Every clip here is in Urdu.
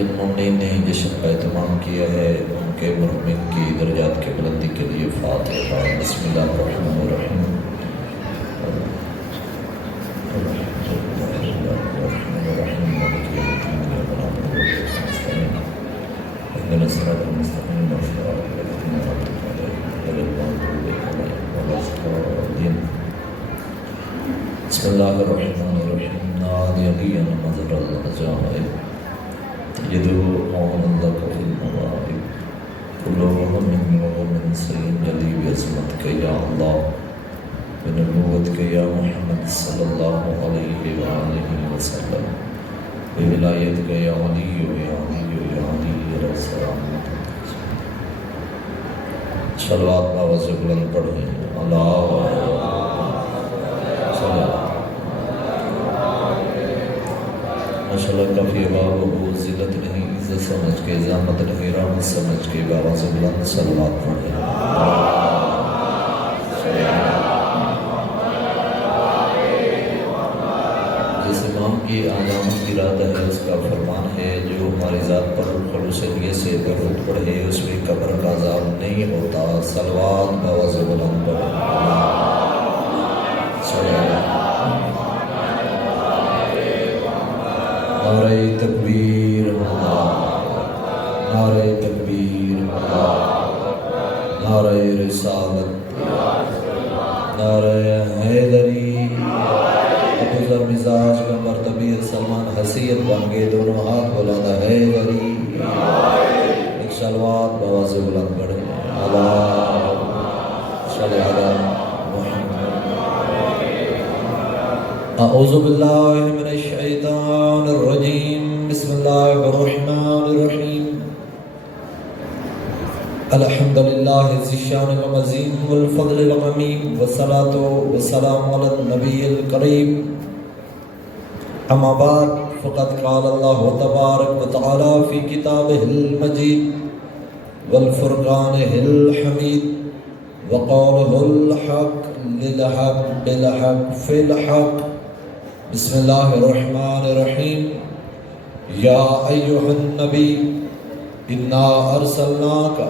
جنہوں نے جشن کا اہتمام کیا ہے ان کے مرحومین کی درجات کی بلندی کے لیے فاتحہ۔ بسم اللہ الرحمن الرحیم۔ اهدنا الصراط المستقيم صراط الذين أنعمت عليهم غير المغضوب عليهم ولا الضالين۔ بسم الله الرحمن الرحيم۔ ناديا نظر العجائب يدعو قوما لك في المواهب كل هم ومن سيء جلي بعظمتك يا الله بنبوتك يا محمد صلى الله عليه وآله وسلم بولایتك یا علی یا علی یا علی یا السلام۔ صلوات باوز بلند پڑھیں اللہ ماشاءاللہ کافی باب و ذلت نہیں، عزت سمجھ کے، زحمت نہیں، رحمت سمجھ کے باوز بلند صلوات پڑھیں۔ جس امام کی آج آمد کی رات ہے اس کا فرمان ہے جو ہماری ذات پر خلوص نیت سے درود پڑھے اس میں قبر کا عذاب نہیں ہوتا۔ صلوات باوز بلند پڑھیں۔ نعرہ تکبیر اللہ، نعرہ تکبیر اللہ، نعرہ رسالت، نعرہ حیدری۔ ابوذر مزاج کا مرتبی سلمان حیثیت بن گئے، دونوں ہاتھ بلند حیدری۔ ایک صلوات باوز بلند پڑھیں اللہ صلی علی محمد۔ اعوذ باللہ من الشیطان الرجیم، بسم اللہ الرحمن الرحیم۔ الحمد للہ ذی الشان العظیم والفضل العمیم والصلاة والسلام علی النبی الکریم۔ اما بعد فقد قال اللہ تبارک و تعالی فی کتابہ المجید والفرقانہ الحمید وقولہ الحق للحق بالحق فی الحق۔ بسم اللہ الرحمن الرحیم۔ یا ایہا النبی انا ارسلناک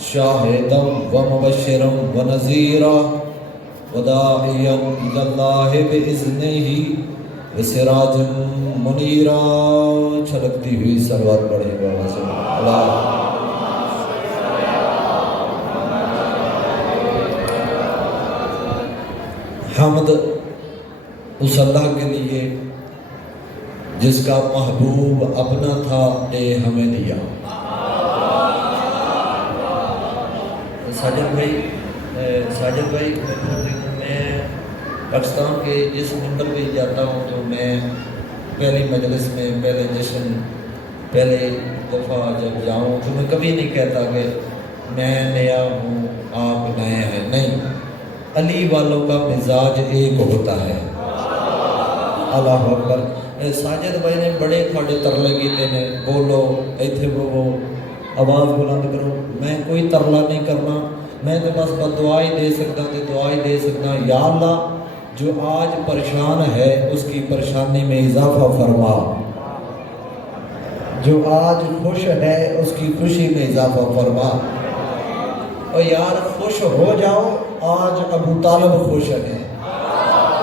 شاہدا ومبشرا ونذیرا وداعیا الی اللہ باذنہ وسراجا منیرا۔ چھلکتی ہوئی صلوات پڑھیں باوز اللہ۔ حمد اس اللہ کے لیے جس کا محبوب اپنا تھا نے ہمیں دیا۔ ساجد بھائی میں پاکستان کے جس ممبر پہ جاتا ہوں تو میں پہلی مجلس میں پہلے جشن پہلے دفعہ جب جاؤں تو میں کبھی نہیں کہتا کہ میں نیا ہوں آپ نئے ہیں، نہیں، علی والوں کا مزاج ایک ہوتا ہے۔ اللہ اکبر۔ ساجد بھائی نے بڑے تھوڑے ترلے کیتے نے، بولو ایتھے بولو آواز بلند کرو۔ میں کوئی ترلا نہیں کرنا، میں تو بس دعا ہی دے سکتا تے دعا ہی دے سکتا۔ یا اللہ جو آج پریشان ہے اس کی پریشانی میں اضافہ فرما، جو آج خوش ہے اس کی خوشی میں اضافہ فرما۔ اور یار خوش ہو جاؤ، آج ابو طالب خوش ہے۔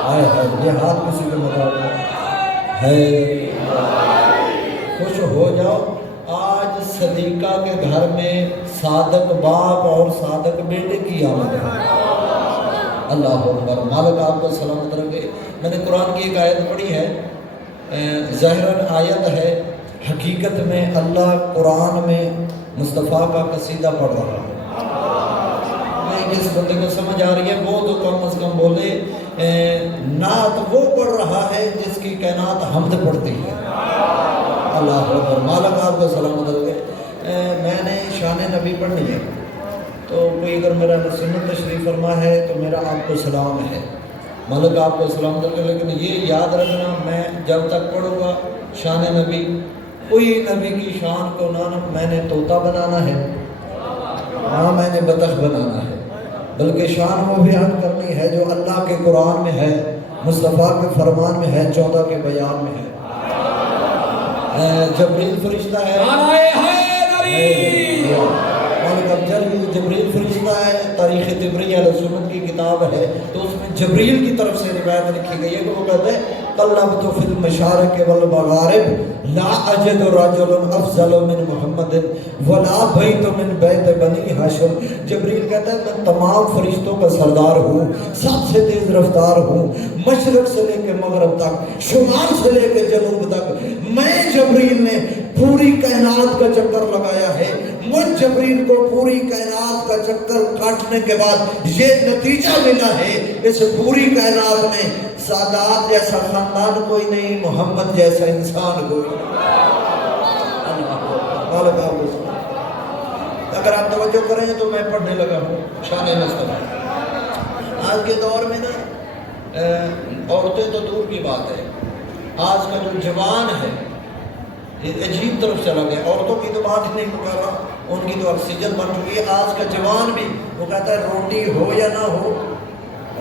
آئے یہ ہاتھ کسی کو بتاؤ ہے، خوش ہو جاؤ۔ آج صدیقہ کے گھر میں صادق باپ اور صادق بیٹے کی آمد ہے۔ اللہ اکبر۔ مالک آپ کو سلامت رکھے۔ میں نے قرآن کی ایک آیت پڑھی ہے، ظاہراً آیت ہے، حقیقت میں اللہ قرآن میں مصطفیٰ کا قصیدہ پڑھ رہا ہے۔ جس بندے کو سمجھ آ رہی ہے وہ تو کم از کم بولے نعت وہ پڑھ رہا ہے جس کی کائنات حمد پڑھتی ہے۔ اللہ اکبر۔ مالک آپ کو سلامت رکھے۔ میں نے شان نبی پڑھنی ہے تو کوئی اگر میرا سنت تشریف فرما ہے تو میرا آپ کو سلام ہے، مالک آپ کو سلام رکھے۔ لیکن یہ یاد رکھنا میں جب تک پڑھوں گا شان نبی، کوئی نبی کی شان کو نہ میں نے طوطا بنانا ہے، نہ میں نے بطخ بنانا ہے، بلکہ شان وہ بیان کرنی ہے جو اللہ کے قرآن میں ہے، مصطفیٰ کے فرمان میں ہے، 14 کے بیان میں ہے۔ جبریل فرشتہ ہے، جبریل فرشتہ ہے، تاریخ طبری علیہ سنت کی کتاب ہے، تو اس میں جبریل کی طرف سے روایت لکھی گئی ہے کہ وہ کہتے ہیں قلبت فی المشارق والمغارب لا اجد رجل افضل من محمد ولا بیت من بیت بنی ہاشم. جبریل کہتا ہے میں تمام فرشتوں کا سردار ہوں، سب سے تیز رفتار ہوں، مشرق سے لے کے مغرب تک، شمال سے لے کے جنوب تک میں جبریل نے پوری کائنات کا چکر لگایا ہے. مجھ جبریل کو پوری کائنات کا چکر کاٹنے کے بعد یہ نتیجہ ملا ہے، اس پوری کائنات میں سادات جیسا خاندان کوئی نہیں، محمد جیسا انسان کوئی نہیں. اگر آپ توجہ کریں تو میں پڑھنے لگا ہوں شان مصطفیٰ. آج کے دور میں نا عورتیں تو دور کی بات ہے، آج کا جو جوان ہے یہ عجیب طرف چلا گیا. عورتوں کی تو بات ہی نہیں کر رہا، ان کی تو آکسیجن بن چکی ہے. آج کا جوان بھی وہ کہتا ہے روٹی ہو یا نہ ہو،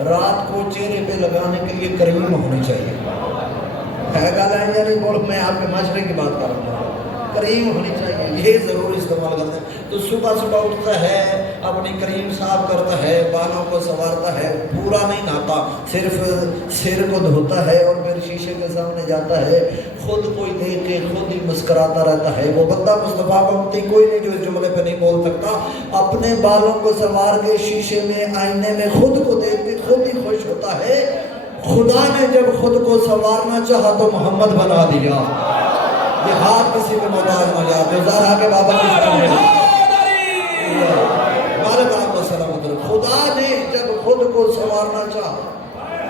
رات کو چہرے پہ لگانے کے لیے کریم ہونی چاہیے. ہے گالا ہے یا نہیں بول، میں آپ کے معاشرے کی بات کر رہا ہوں. کریم ہونی چاہیے، یہ ضرور استعمال کرتے ہیں. تو صبح صبح اٹھتا ہے، اپنی کریم صاف کرتا ہے، بالوں کو سنوارتا ہے، پورا نہیں نہاتا، صرف سر کو دھوتا ہے اور پھر شیشے کے سامنے جاتا ہے، خود کوئی دیکھ کے خود ہی مسکراتا رہتا ہے. وہ بندہ مصطفیٰ کا امتی کوئی نہیں جو اس جملے پہ نہیں بول سکتا. اپنے بالوں کو سنوار کے شیشے میں آئینے میں خود کو دیکھ کے خود ہی خوش ہوتا ہے. خدا نے جب خود کو سنوارنا چاہا تو محمد بنا دیا. یہ ہاتھ کسی میں محتاج نہ جاتے. زہرا کے بابا خدا نے جب خود کو سنوارنا چاہا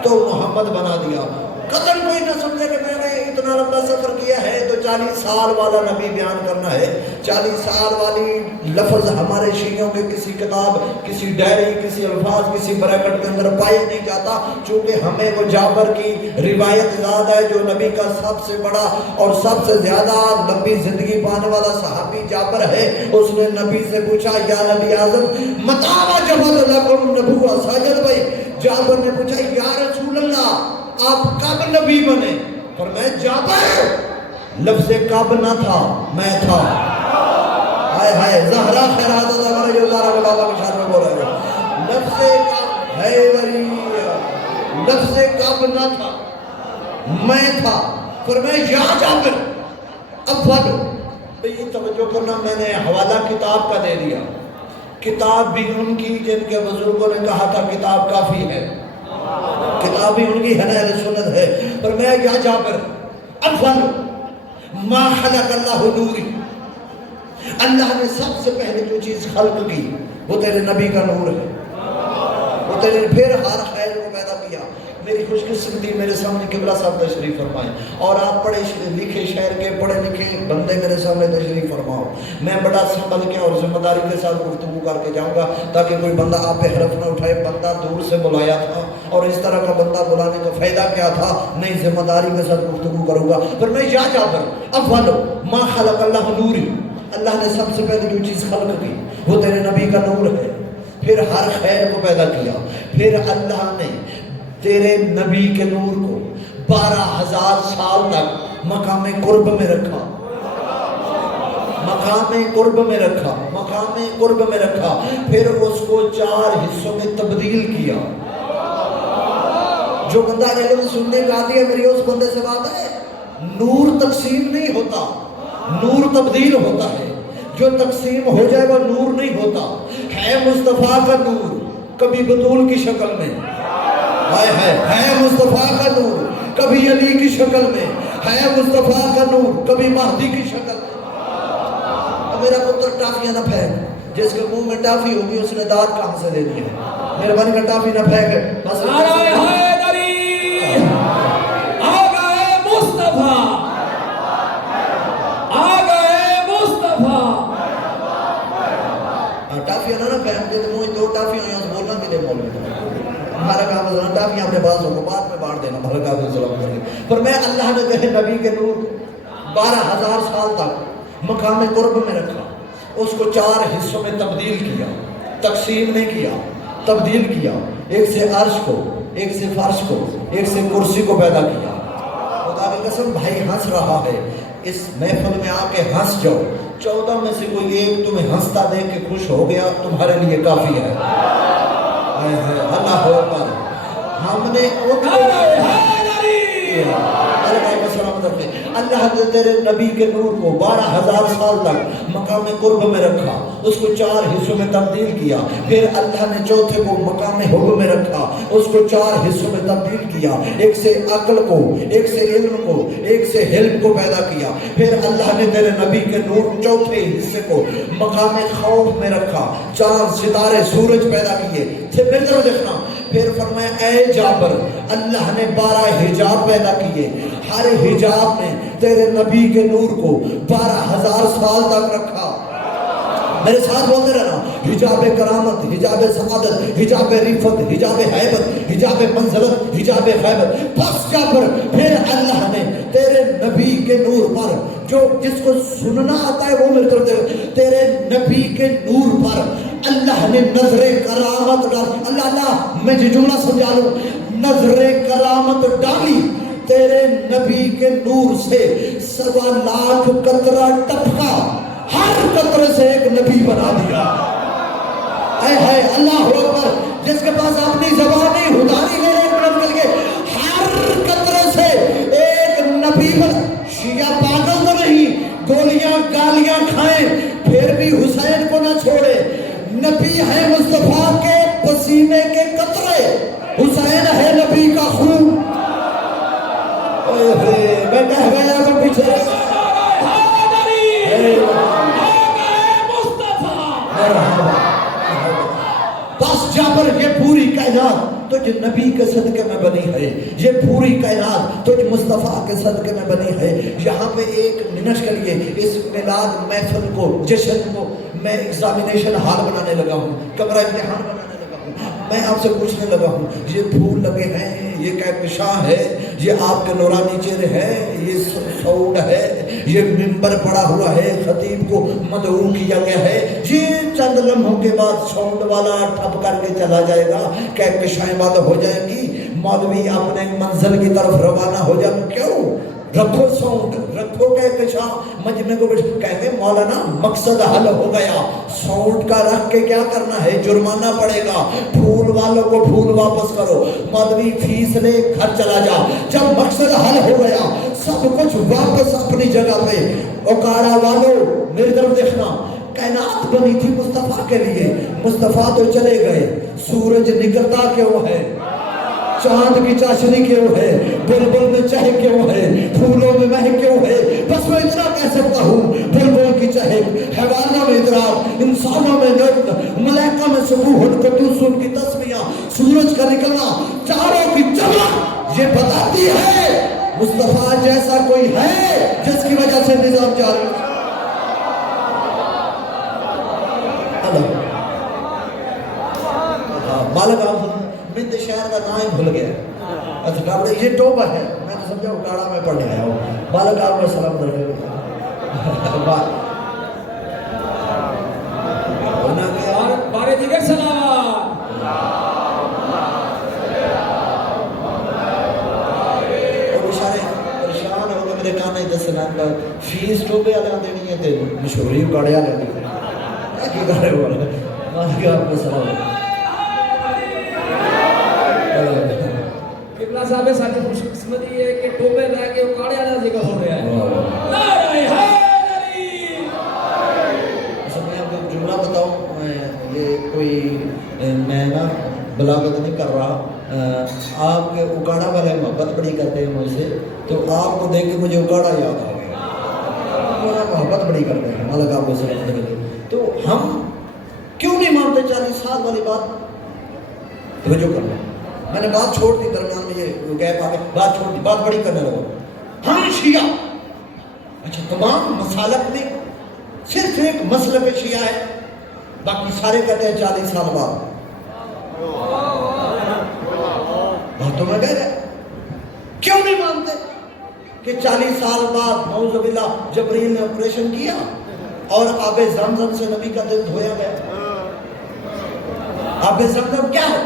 تو محمد بنا دیا. قدر کوئی نہ سمجھے کہ میں نے اتنا لمبا سفر کیا ہے تو 40 سال والا نبی بیان کرنا ہے. 40 سال والی لفظ ہمارے شیعوں کے کسی کتاب، کسی ڈائری، کسی الفاظ، کسی بریکٹ کے اندر پایا نہیں جاتا، چونکہ ہمیں وہ جعفر کی روایت یاد ہے جو نبی کا سب سے بڑا اور سب سے زیادہ لمبی زندگی پانے والا صحابی جعفر ہے. اس نے نبی سے پوچھا یا نبی اعظم متى وجبت لكم نبوة؟ ساجد بھائی جعفر نے پوچھا یا رسول اللہ آپ کب نبی بنے؟ فرمایا جعفر لفظ کب نہ تھا، میں تھا. ہائے ہائے زہرا خیرات ادا کرے جو زہرا کے بابا کے شان میں بول رہے ہو. لفظ کب ہے ولی، لفظ کب نہ تھا، میں تھا. فرمایا یا جعفر افضل. یہ توجہ کرنا، میں نے حوالہ کتاب کا دے دیا. کتاب بھی ان کی جن کے بزرگوں نے کہا تھا کتاب کافی ہے، کتاب بھی ان کی ہے، اہل سنت ہے. پر میں یا جعفر افضل ما خلق اللہ نوری، اللہ نے سب سے پہلے جو چیز خلق کی وہ تیرے نبی کا نور ہے. وہ تیرے پھر ہر خیر کو پیدا کیا. میری خوش قسمتی میرے سامنے قبلہ صاحب تشریف فرمائیں، اور آپ پڑھے لکھے شہر کے پڑھے لکھے بندے میرے سامنے تشریف فرماؤ. میں بڑا سنبھل کے اور ذمہ داری کے ساتھ گفتگو کر کے جاؤں گا تاکہ کوئی بندہ آپ پہ حرف نہ اٹھائے. بندہ دور سے بلایا تھا اور اس طرح کا بندہ بلانے کا فائدہ کیا تھا؟ نہیں، ذمہ داری کے ساتھ گفتگو کروں گا. پھر میں یا جعفر افضل ما خلق اللہ نوری، اللہ نے سب سے پہلے جو چیز خلق کی وہ تیرے نبی کا نور ہے. پھر ہر خیر کو پیدا کیا. پھر اللہ نے تیرے نبی کے نور کو 12,000 سال تک مقام قرب میں رکھا، مقام قرب میں رکھا، مقام قرب میں رکھا. پھر اس کو 4 حصوں میں تبدیل کیا. جو بندہ علم سننے کا آتی ہے میری اس بندے سے بات ہے، نور تقسیم نہیں ہوتا، نور تبدیل ہوتا ہے. جو تقسیم ہو جائے وہ نور نہیں ہوتا. ہے مصطفیٰ کا نور کبھی بطول کی شکل میں، ہے مصطفیٰ کا نور کبھی علی کی شکل میں، ہے مصطفیٰ کا نور کبھی مہدی کی شکل میں. اب میرا پتر ٹافیاں نہ پھینک، جس کے منہ میں ٹافی ہوگی اس نے دانت کہاں سے لینی ہے. میرے بھائی کا ٹافی نہ پھینک. بس ٹافیاں نہ پھینک دے. منہ 2 ٹافیاں ہیں اس بولنا بھی دے مولوی ہمارا کام ہے ٹافیاں اپنے بازوں کو بعد میں بانٹ دینا. ہمارا کام ہے سلام کر کے. پر میں اللہ نے کہے نبی کے نور 12,000 سال تک مقام قرب میں رکھا. اس کو 4 حصوں میں تبدیل کیا، تقسیم نہیں کیا، تبدیل کیا. ایک سے عرش کو، ایک سے فرش کو، ایک سے کرسی کو پیدا کیا. خدا کی قسم بھائی ہنس رہا ہے. اس محفل میں آ کے ہنس جاؤ. 14 میں سے کوئی ایک تمہیں ہنستا دیکھ کے خوش ہو گیا تمہارے لیے کافی ہے. اللہ اکبر. ہم نے اللہ نے تیرے نبی کے نور کو 12,000 سال تک مقام قرب میں رکھا, اس کو 4 حصوں میں تبدیل کیا. پھر اللہ نے چوتھے کو مقام حب میں رکھا, اس کو 4 حصوں میں تبدیل کیا. ایک سے عقل کو, ایک سے علم کو, ایک سے حلم کو پیدا کیا. پھر اللہ نے تیرے نبی کے نور چوتھے حصے کو مقام خوف میں رکھا, چاند ستارے سورج پیدا کیے. پھر طرف دیکھنا, پھر فرمایا اے جابر اللہ نے 12 حجاب پیدا کیے. ہر حجاب میں تیرے نبی کے نور کو 12,000 سال تک رکھا. میرے ساتھ بولتے رہنا, حجاب کرامت, حجاب سعادت, حجاب رفت, حجاب حیبت, حجاب منزلت, حجاب غیبت. بس جابر پھر اللہ نے تیرے نبی کے نور پر, جو جس کو سننا آتا ہے وہ میرے طرف دیکھ, تیرے نبی کے نور پر اللہ نے نظر کرامت ڈالی. اللہ میں جو جملہ سمجھا لوں, نظر کرامت ڈالی. تیرے نبی کے نور سے 1.25 قطرہ ٹپکا, ہر قطرے سے ایک نبی بنا دیا. اے اللہ اکبر. جس کے پاس اپنی زبانی ہداری لے ایک منٹ کے لیے, ہر قطرے سے ایک نبی بنا. شیعہ پاگل تو نہیں, گولیاں گالیاں کھائیں پھر بھی حسین کو نہ چھوڑے. نبی ہے مصطفیٰ کے پسینے کے قطرے, حسین ہے نبی کا خون. میں کہہ گیا تو پیچھے بس جابر یہ پوری کائنات تجھ نبی کے صدقے میں بنی ہے, یہ پوری کائنات تجھ مصطفیٰ کے صدقے میں بنی ہے. یہاں پہ ایک منٹ کے لیے اس میلاد محفل کو, جشن کو میں ایگزامینیشن ہال بنانے لگا ہوں, کمرہ امتحان بنانے لگا ہوں. میں آپ سے پوچھنے لگا ہوں, یہ پھول لگے ہیں, یہ کہکشاں ہے, یہ آپ کے نورانی چہرے ہیں, یہ سعود ہے, یہ منبر پڑا ہوا ہے, خطیب کو مدعو کیا گیا ہے, یہ چند لمحوں کے بعد ساؤنڈ والا ٹھپ کر کے چلا جائے گا, کہکشائیں بند ہو جائیں گی, مولوی اپنے منزل کی طرف روانہ ہو جائیں. کیوں رکھو ساؤنڈ, رکھو کہکشاں, مجمع کو کہتے مولانا مقصد حل ہو گیا, ساؤنڈ کا رکھ کے کیا کرنا ہے, جرمانہ پڑے گا, پھول والوں کو پھول واپس کرو, مولوی فیس لے گھر چلا جا. جب مقصد حل ہو گیا, سب کچھ واپس اپنی جگہ پہ. اوکاڑا والوں میری طرف دیکھنا, کائنات بنی تھی مصطفیٰ کے لیے, مصطفیٰ تو چلے گئے, سورج نکلتا کیوں ہے, چاند کی چاشنی کیوں ہے, بلبل میں چہک کیوں ہے, پھولوں میں مہک کیوں ہے. بس میں اتنا کہہ سکتا ہوں, بلبل کی چہک, حیوانوں میں ادراک, انسانوں میں نطق, ملائکہ میں سبوح القدوس کی تسبیح, سورج کا نکلنا, چاروں کی جمع یہ بتاتی ہے مصطفیٰ جیسا کوئی ہے جس کی وجہ سے نظام جاری. مالک آپ بنت شہر کا نام بھول گیا. اچھا کہا یہ ٹوبہ ہے, میں نے سمجھا اکاڑا میں پڑھنے آیا ہوں. مالک آپ میں سلام در بارے دیگر سلام. پریشان ہو گئے میرے کانے دسنا فیس ٹوبے والے دینی ہے تے مشہوری اکاڑے والے دینی کی گاڑے والا. مالک آپ میں سلام. قبلہ صاحب ساری خوش قسمتی ہے کہ ٹوبے رہ کے اکاڑے والا ذکر ہو رہا ہے. نعرہ حیدری. اچھا میں آپ کو جملہ بتاؤں, یہ کوئی میں نا بلاغت نہیں کر رہا, آپ کے اکاڑا والے محبت بڑی کرتے ہیں مجھ سے, تو آپ کو دیکھ کے مجھے اکاڑا یاد آ گیا. محبت بڑی کرتے ہیں مالک آپ کو سمجھنے کے لیے. تو ہم کیوں نہیں مانتے 40 سال والی بات, توجہ کرنا. میں نے بات چھوڑ دی, درمیان میں یہ گیپ آ گیا, بات چھوڑ دی, بات بڑی کرنے لگا. ہم شیعہ, اچھا تمام مسالک میں صرف ایک مسلک شیعہ ہے, باقی سارے کہتے ہیں 40 سال بعد. بات تو میں کہہ رہا, کیوں نہیں مانتے کہ 40 سال بعد نعوذ باللہ جبریل نے آپریشن کیا اور آب زمزم سے نبی کا دل دھویا گیا. آب زمزم کیا ہے؟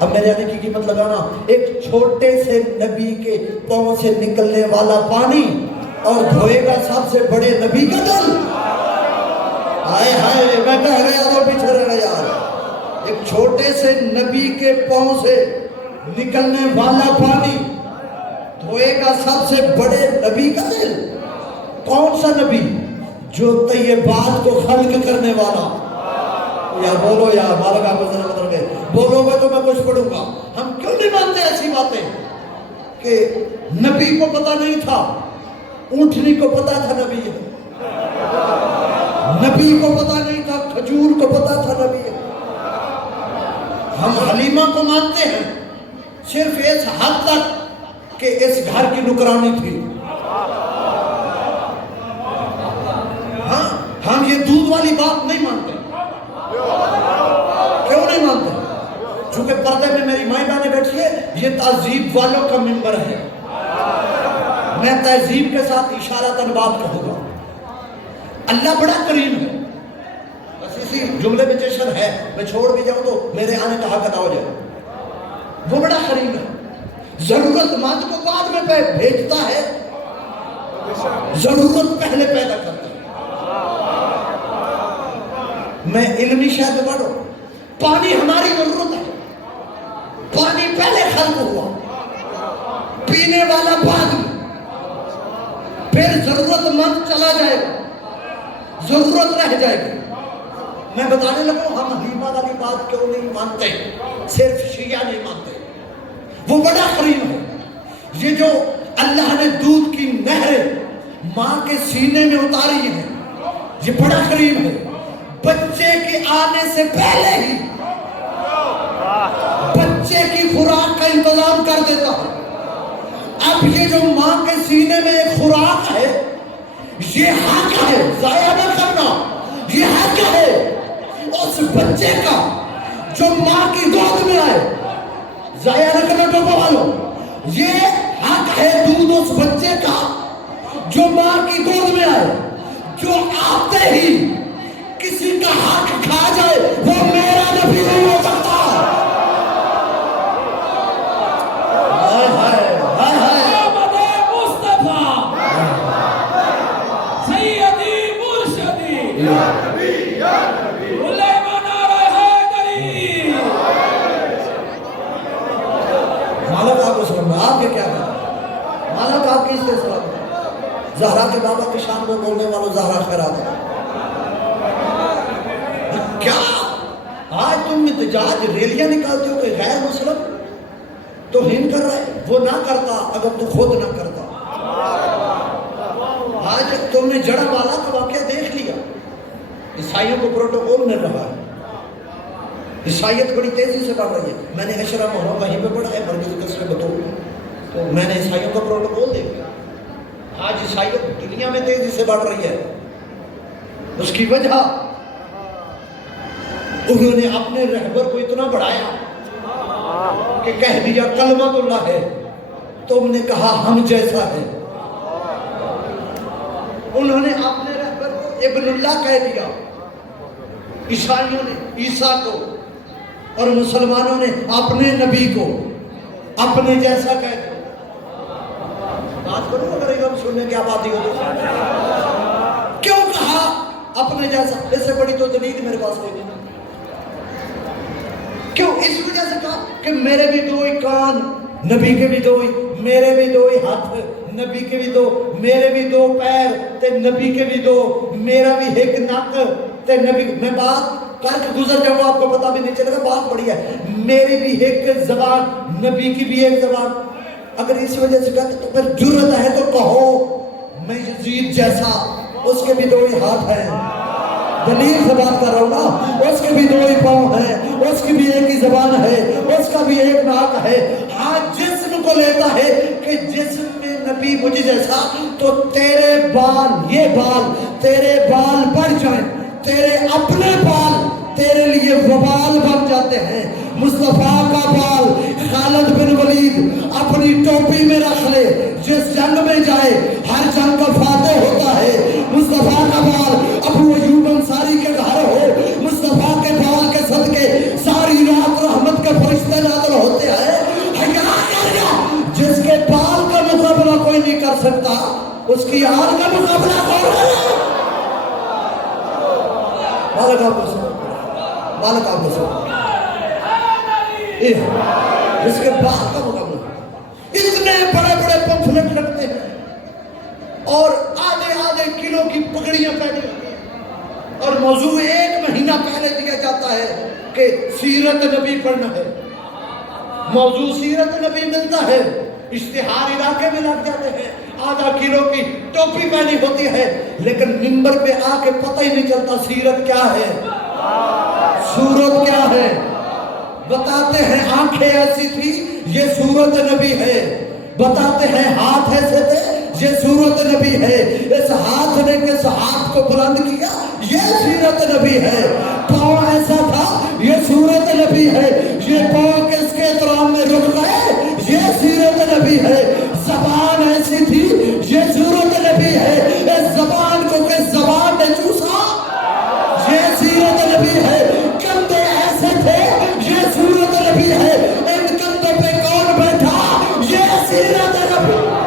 اب میرے آنے کی قیمت لگانا, ایک چھوٹے سے نبی کے پاؤں سے نکلنے والا پانی اور دھوئے گا سب سے بڑے نبی کا دل. آئے ہائے میں کہہ گیا تو پیچھے رہ گیا یار. ایک چھوٹے سے نبی کے پاؤں سے نکلنے والا پانی دھوئے گا سب سے بڑے نبی کا دل. کون سا نبی؟ جو طیبات کو خلق کرنے والا. یا بولو یا مالک آپ کو ذرا گئے بولو گے تو میں کچھ پڑھوں گا. ہم کیوں نہیں مانتے ایسی باتیں کہ نبی کو پتا نہیں تھا؟ اونٹنی کو پتا تھا نبی ہے. نبی کو پتا نہیں تھا کھجور کو پتا تھا نبی ہے. ہم حلیمہ کو مانتے ہیں صرف اس حد تک کہ اس گھر کی نکرانی تھی. ہاں ہم یہ دودھ والی بات نہیں مانتے. کیوں نہیں مانتے؟ چونکہ پردے میں میری مائیں بہنیں بیٹھی ہے. یہ تہذیب والوں کا منبر ہے. میں تہذیب کے ساتھ اشارتاً بات کہوں گا. اللہ بڑا کریم ہے. بس اسی جملے میں جشن ہے. میں چھوڑ بھی جاؤں تو میرے آنے کا حق ادا ہو جائے. وہ بڑا کریم ہے. ضرورت مند کو بعد میں بھیجتا ہے, ضرورت پہلے پیدا کرتا ہے. میں علمی شاید پڑھو. پانی ہماری ضرورت ہے. پانی پہلے خلق ہوا, پینے والا بعد میں, پھر ضرورت مند چلا جائے گا, ضرورت رہ جائے گی. میں بتانے لگوں ہم حلیمہ والی بات کیوں نہیں مانتے. صرف شیعہ نہیں مانتے. وہ بڑا کریم ہے. یہ جو اللہ نے دودھ کی نہر ماں کے سینے میں اتاری ہے, یہ بڑا کریم ہے. بچے کے آنے سے پہلے ہی بچے کی خوراک کا انتظام کر دیتا ہے. اب یہ جو ماں کے سینے میں ایک خوراک ہے, یہ حق ہے ضائع نہ کرنا. یہ حق ہے اس بچے کا جو ماں کی گود میں آئے. ضائع نہ کرنا ٹوپا والوں. یہ حق ہے دودھ اس بچے کا جو ماں کی گود میں آئے. جو آتے ہی کسی کا حق کھا جائے وہ میرا نبی نہیں ہو سکتا. مالک آپ کو سلام. آپ کے کیا کہا مالک آپ کی اس سے سلام. زہرا کے بابا کی شان میں بولنے والوں زہرا خیرات ہے. کیا آج تم احتجاج ریلیاں نکالتے ہو کہ غیر مسلم توہین کر رہا ہے؟ وہ نہ کرتا اگر تو خود نہ کرتا. آج تم نے جڑا والا کا واقعہ دیکھ لیا. عیسائیوں کو پروٹوکول مل رہا ہے. عیسائیت بڑی تیزی سے بڑھ رہی ہے. میں نے عشرہ محرم وہیں پہ پڑھا ہے مرکز قصر بطور, تو میں نے عیسائیوں کا پروٹوکول دیکھا. آج عیسائیت دنیا میں تیزی سے بڑھ رہی ہے. اس کی وجہ انہوں نے اپنے رہبر کو اتنا بڑھایا کہ کہہ دیا کلمت اللہ ہے, تم نے کہا ہم جیسا ہے. انہوں نے اپنے رہبر کو ابن اللہ کہہ دیا. عیسائیوں نے عیسیٰ کو اور مسلمانوں نے اپنے نبی کو اپنے جیسا کہہ دیا. بات کرو اگر ایک ہم سننے کی آبادی ہو تو کیوں کہا اپنے جیسا؟ اس سے بڑی تو دلیل میرے پاس کوئی نہیں. کیوں؟ اس وجہ سے کہا کہ میرے بھی دو ہی کان, نبی کے بھی دو ہی, میرے بھی دو ہی ہاتھ, نبی کے بھی دو, میرے بھی دو پیر تے نبی کے بھی دو, میرا بھی ایک ناک تے نبی. میں بات کر کے گزر جاؤں آپ کو پتہ بھی نہیں چلے گا. بات بڑی ہے. میری بھی ایک زبان, نبی کی بھی ایک زبان. اگر اس وجہ سے کہتے تو پھر جرت ہے تو کہو میں یزید جیسا, اس کے بھی دو ہی ہاتھ ہیں. دلیل سے بات کر رہا ہوں نا. اس کے بھی دو ہی پاؤں ہیں, اس کی بھی ایک ہی زبان ہے, اس کا بھی ایک ناک ہے. آج جسم کو لیتا ہے کہ جسم میں نبی مجھے جیسا, تو تیرے بال, یہ بال تیرے بال بڑھ جائیں, تیرے اپنے بال تیرے لیے وبال بن جاتے ہیں. مصطفیٰ کا بال خالد بن ولید اپنی ٹوپی میں رکھ لے, جس جنگ میں جائے ہر جنگ کا فاتح ہوتا ہے. مصطفیٰ کا بال ابو ایوب انصاری کے گھر ہو, مصطفیٰ کے بال کے صدقے ساری رات رحمت کے فرشتے نازل ہوتے ہیں. جس کے بال کا مقابلہ کوئی نہیں کر سکتا, اس کی کا مقابلہ کون کرے؟ مالک آپ کو سن، مالک آپ کو سن، اس کے بعد کا مقابلہ اتنے بڑے بڑے پمفلٹ لگتے ہیں اور آدھے آدھے کلو کی پگڑیاں پہنی ہوتی ہیں اور موضوع ایک مہینہ پہلے دیا جاتا ہے کہ سیرت نبی پڑھنا ہے، موضوع سیرت نبی ملتا ہے، اشتہار علاقے میں لگ جاتے ہیں، آدھا کلو کی ٹوپی پہنی ہوتی ہے، لیکن منبر پہ آ کے پتہ ہی نہیں چلتا سیرت کیا ہے، صورت کیا ہے۔ بتاتے ہیں آنکھیں ایسی تھی، یہ صورت نبی ہے، بتاتے ہیں ہاتھ ایسے تھے، یہ صورت نبی ہے، اس ہاتھ نے کس ہاتھ کو بلند کیا، یہ سیرت نبی ہے، پاؤں ایسا تھا، یہ صورت نبی ہے، یہ پاؤں کس کے احترام میں رک گئے، یہ سیرت نبی ہے، زبان ایسی تھی، یہ صورت نبی ہے، اس زبان کو کس زبان نے چوسا، یہ سیرت نبی ہے، کندھے ایسے تھے، یہ صورت نبی ہے، ان کندھوں پہ کون بیٹھا، یہ سیرت نبی ہے۔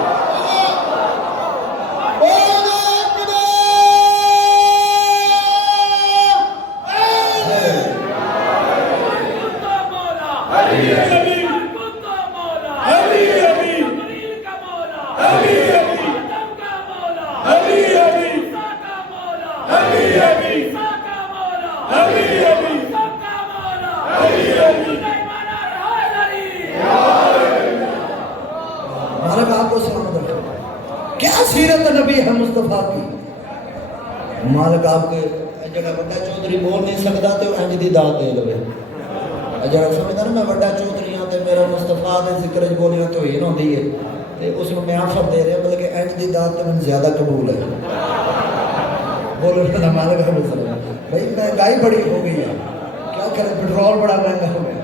مالک آپ کو سلامت رکھے، کیا سیرت نبی ہے مصطفیٰ کی۔ مالک آپ کے جگہ بڑا چودھری بول نہیں سکتا تو انج دی داد دے لوے، جڑا سمجھدا نا میں بڑا چودھری ہاں تے میرا مصطفیٰ دے ذکر وچ بولیاں تو ہی ہوندی ہے تے اس نوں میں آفر دے رہا بلکہ انج دی داد تے مجھے زیادہ قبول ہے۔ بولو نا مالک آپ کو سلامت، بھائی مہنگائی بڑی ہو گئی ہے، کیا کریں پٹرول بڑا مہنگا ہو گیا،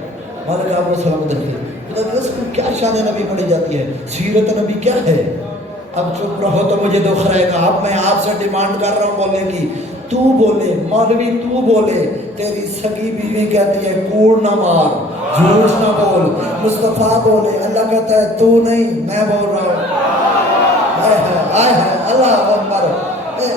مالک آپ کو سلامت رکھے۔ اس کو کیا شان نبی پڑھی جاتی ہے، سیرت نبی کیا ہے۔ اب چپ رہو تو مجھے دکھ رہے گا، اب میں آپ سے ڈیمانڈ کر رہا ہوں بولنے کی، تو بولے مولوی، تو بولے، تیری سگی بیوی کہتی ہے کوڑ نہ مار، جھوٹ نہ بول، مصطفیٰ بولے، اللہ کہتا ہے تو نہیں میں بول رہا ہوں، آئے ہے اللہ اکبر۔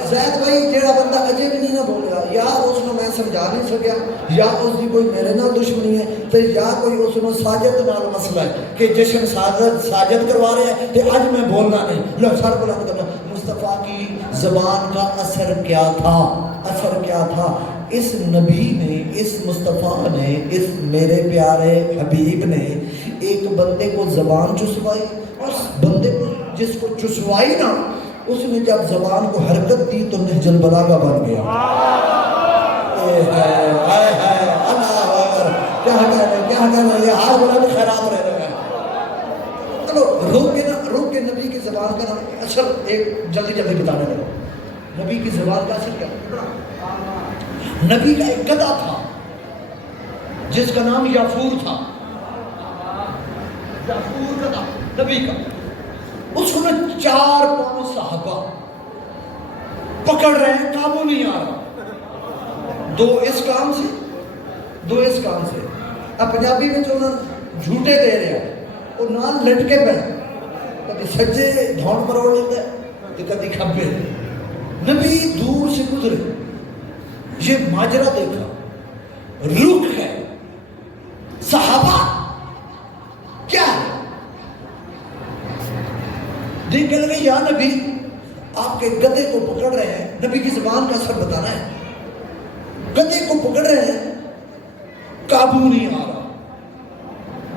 زید بھائی جیڑا بندہ اجے بھی نہیں نہ بولیا، یا اس نے میں سمجھا نہیں سکیا، یا اس کی کوئی میرے نال دشمنی ہے، تو یا کوئی اس نے ساجد نال مسئلہ ہے کہ جشن ساجد کروا رہے ہیں تو اج میں بولنا نہیں، لو سر بلند کرنا۔ مصطفیٰ کی زبان کا اثر کیا تھا، اثر کیا تھا، اس نبی نے، اس مصطفیٰ نے، اس میرے پیارے حبیب نے ایک بندے کو زبان چسوائی، اور اس بندے کو جس کو چسوائی نا، اس نے جب زبان کو حرکت دی تو نہج البلاغہ بن گیا۔ کیا کہنا یہ ہار بلند خیرات رہ رہا ہے۔ چلو روک کے نبی کی زبان کا اثر ایک جلدی بتانے لگا۔ نبی کی زبان کا اثر کیا؟ نبی کا ایک گدھا تھا جس کا نام یافور تھا، یافور گدھا نبی کا، اس میں 4-5 صحابہ پکڑ رہے ہیں، قابو نہیں آ رہا، 2 اس کام سے 2 اس کام سے۔ اب پنجابی میں جو جھوٹے دے رہے ہیں وہ نال لٹکے پہ کبھی سجے دھون مروڑ لیتے ہیں تو کبھی کھبے۔ نبی دور سے گزرے، یہ ماجرا دیکھا، رک ہے، صحابہ کیا ہے، دیکھنے لگے یا نبی آپ کے گدھے کو پکڑ رہے ہیں، نبی کی زبان کا اثر بتانا ہے، گدھے کو پکڑ رہے ہیں، قابو نہیں آ رہا،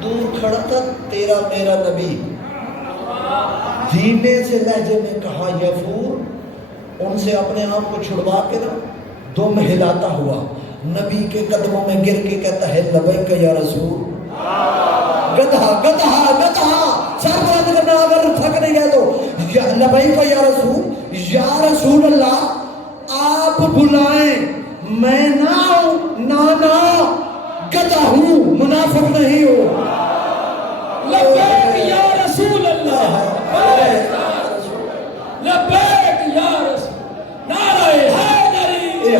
دور کھڑا تھا تیرا میرا نبی، دھیمے سے لہجے میں کہا یفور، ان سے اپنے آپ کو چھڑوا کے نا دم ہلاتا ہوا نبی کے قدموں میں گر کے کہتا ہے لبیک یا رسول۔ گدھا گدھا گدھا سر بلند کرنا، اگر تھک نہیں گئے تو لبیک یا رسول، یا رسول اللہ آپ بلائیں، میں نہ ہوں، نانا گدھا ہوں، منافق نہیں ہوں۔ لبیک یا رسول اللہ، لبیک یا رسول، نعرہ حیدری،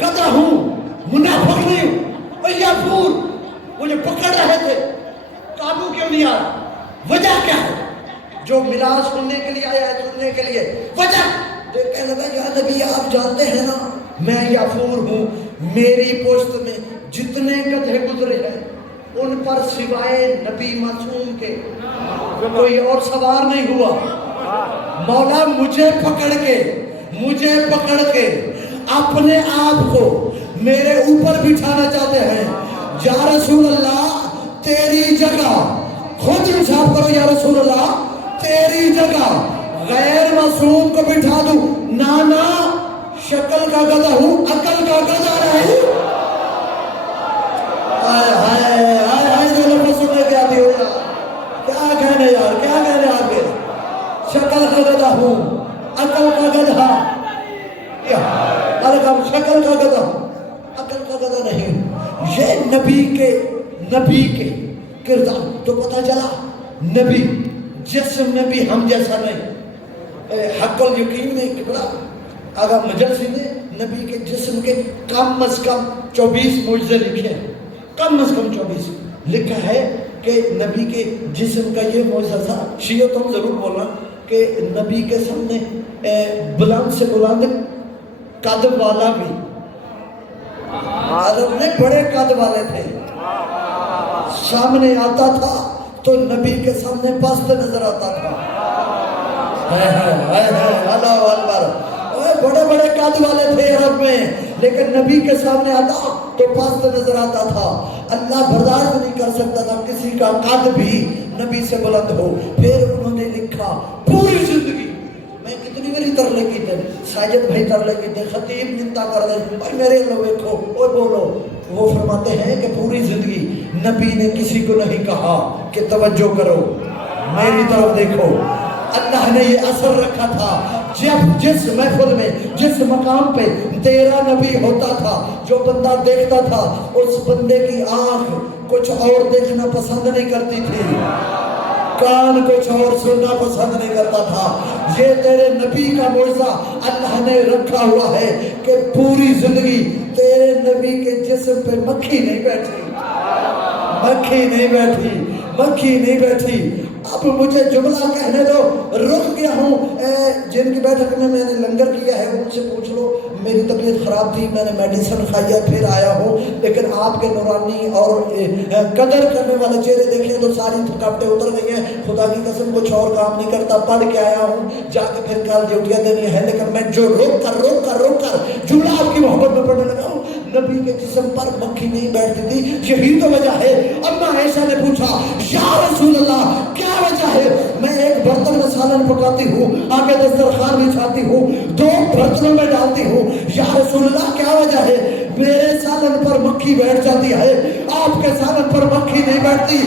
گدھا ہوں، منافق نہیں ہوں۔ اور یافور مجھے پکڑ رہے تھے، قابو کیوں نہیں آ رہا، وجہ کیا ہے؟ جو ملا سننے کے لیے آیا ہے، سننے کے لیے وجہ نبی آپ جانتے ہیں نا میں یافور ہوں، میری پشت میں جتنے گدھے گزرے ہیں ان پر سوائے نبی معصوم کے کوئی اور سوار نہیں ہوا۔ مولا مجھے پکڑ کے اپنے آپ کو میرے اوپر بٹھانا چاہتے ہیں۔ یا رسول اللہ تیری جگہ، خود انصاف کرو یا رسول اللہ تیری جگہ غیر معصوم کو بٹھا دوں؟ نانا شکل کا گدھا ہوں، عقل کا گدھا رہے۔ سننے کے آتی ہو یار، کیا کہنے یار، کیا کہنے آگے؟ شکل کا گدھا ہوں، عقل کا گدھا، شکل کا گدھا ہوں، عقل کا گدھا نہیں ہوں۔ یہ نبی کے کردار تو پتہ چلا نبی جسم میں بھی ہم جیسا نہیں۔ حق الیقین میں قبلہ آغا مجلسی نے نبی کے جسم کے کم از کم 24 معجزے لکھے ہیں، کم از کم 24 لکھا ہے کہ نبی کے جسم کا یہ معجزہ تھا۔ شیعہ تم ضرور بولنا کہ نبی کے سامنے بلند سے بلند قد والا بھی، عرب میں بڑے قد والے تھے، سامنے آتا تھا تو نبی کے سامنے پست نظر آتا تھا۔ اللہ اکبر، بڑے بڑے قد والے تھے عرب میں، لیکن نبی کے سامنے آتا تو پست نظر آتا تھا۔ اللہ برداشت نہیں کر سکتا تھا کسی کا قد بھی نبی سے بلند ہو۔ پھر انہوں نے لکھا پوری زندگی، میں کتنی بری ترلے کی تھے، ساجد بھائی ترلے کی تھے، خطیب منتا کر دے بھائی میرے لو دیکھو اور بولو۔ وہ فرماتے ہیں کہ پوری زندگی نبی نے کسی کو نہیں کہا کہ توجہ کرو میری طرف دیکھو۔ اللہ نے یہ اثر رکھا تھا جب جس محفل میں جس مقام پہ تیرا نبی ہوتا تھا، جو بندہ دیکھتا تھا اس بندے کی آنکھ کچھ اور دیکھنا پسند نہیں کرتی تھی، کان کچھ اور سننا پسند نہیں کرتا تھا۔ یہ تیرے نبی کا معجزہ اللہ نے رکھا ہوا ہے کہ پوری زندگی تیرے نبی کے جسم پہ مکھی نہیں بیٹھی، مکھی نہیں بیٹھی، مکھی نہیں بیٹھی۔ اب مجھے جملہ کہنے دو، رک گیا ہوں۔ جن کی بیٹھک میں نے لنگر کیا ہے ان سے پوچھ لو، میری طبیعت خراب تھی، میں نے میڈیسن کھائی ہے، پھر آیا ہوں، لیکن آپ کے نورانی اور قدر کرنے والے چہرے دیکھیں تو ساری تھکاوٹیں اتر گئی ہیں۔ خدا کی قسم کچھ اور کام نہیں کرتا، پڑھ کے آیا ہوں، جا کے پھر کل ڈیوٹیاں دینی ہے، لیکن میں جو روک کر جملہ آپ کی محبت میں پڑھنے لگا ہوں۔ نبی کے جسم پر مکھی نہیں بیٹھتی تھی، یہی تو وجہ ہے۔ اما عائشہ نے پوچھا یا رسول اللہ کیا وجہ ہے؟ میں ایک برتن میں سالن پکاتی ہوں، آگے دسترخوان بچھاتی ہوں، 2 برتنوں میں ڈالتی ہوں، یا رسول اللہ کیا وجہ ہے؟ میرے سالن پر مکھی بیٹھ جاتی ہے، آپ کے سالن پر مکھی نہیں بیٹھتی۔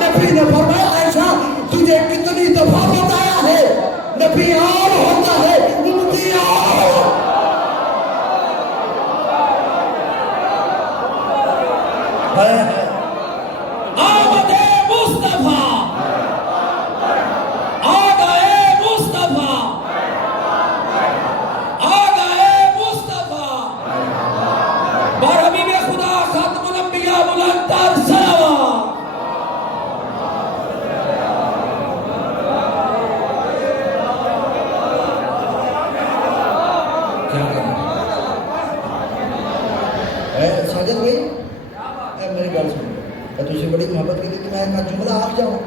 نبی نے فرمایا عائشہ تجھے کتنی دفعہ بتایا ہے نبی اور ہوتا ہے، امتی اور۔ آمد مصطفیٰ، آ گئے مصطفیٰ، آ گئے مصطفیٰ، بر حبیب خدا خاتم الانبیاء بلند تر صلوات۔ ساجد بھائی میری گل سن، تجھے بڑی محبت کی کہ میں ایک جملہ آخ جاؤں،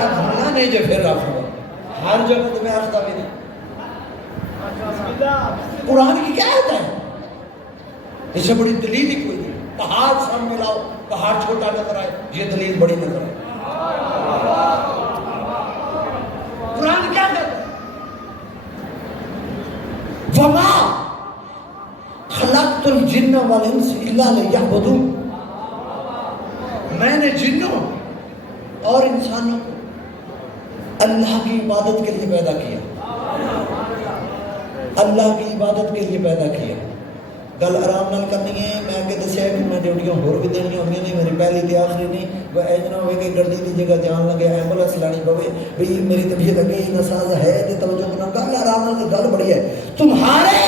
جملہ نہیں جو پھر آخوں گا، ہر جگہ تو میں آختا بھی نہیں۔ قرآن کی کیا آیت ہے؟ اس سے بڑی دلیل ہی کوئی نہیں۔ پہاڑ سامنے لاؤ، پہاڑ چھوٹا نظر آئے، یہ دلیل بڑی نظر آئے۔ قرآن کیا کہتا ہے؟ وما خلقت الجن والانس الا لیعبدون، میں نے جنوں اور انسانوں کو اللہ کی عبادت کے لیے پیدا کیا، اللہ کی عبادت کے لیے پیدا کیا۔ گل آرام نال کرنی ہے، میں آگے دسیا کہ میں ڈیوٹیاں ہور بھی دینی ہوئی نہیں، میری پہلی تے آخری نہیں، وہ ایج نہ ہوئے کہ گردی کی جگہ جان لگے ایمبولینس لانی پوے بھئی میری طبیعت اگے ہی نساز ہے تے توجہ بنا۔ گل آرام نال گل بڑی ہے، تمہارے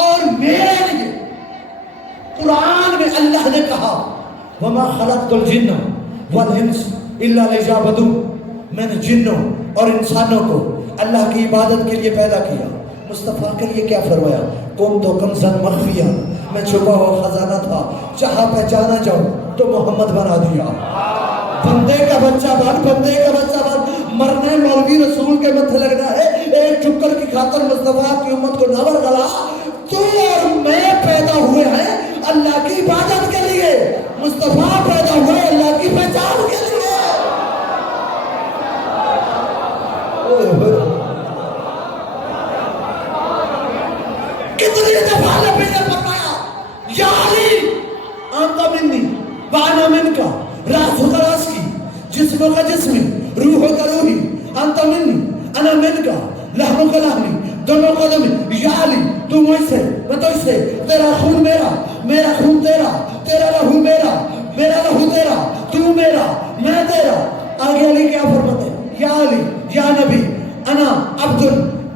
اور میرے لیے قرآن میں اللہ نے کہا وما خلقت الجن والانس الا لیعبدون، میں نے جنوں اور انسانوں کو اللہ کی عبادت کے لیے پیدا کیا۔ مصطفیٰ کے لیے کیا فرمایا؟ کن تو کنزن مخفیہ، میں چھپا ہوا خزانہ تھا، چاہا پہچانا جاؤں تو محمد بنا دیا۔ بندے کا بچہ بن، بندے کا بچہ بن، مرنے مولوی رسول کے متھے لگنا ہے، ایک چکر کی خاطر مصطفیٰ کی امت کو نہ ورگلا۔ تو اور میں پیدا ہوئے ہیں اللہ کی عبادت کے لیے، مصطفیٰ پیدا ہوئے اللہ کی پہچان کے لیے۔ کتنی دفعہ نبی نے فرمایا یا علی انت منی وانا منک، راس کا راس کی، جسم کا جسمی، روح کا روحی، انت منی انا منک، لحم کا لحمی، دموں کا دمی، یا علی تو مجھ سے میں تجھ سے، تیرا خون میرا، میرا خون تیرا، تیرا لہو میرا، میرا لہو تیرا، تو میرا میں تیرا۔ آگے علی کیا فرماتے ہیں؟ یا علی یا نبی انا عبد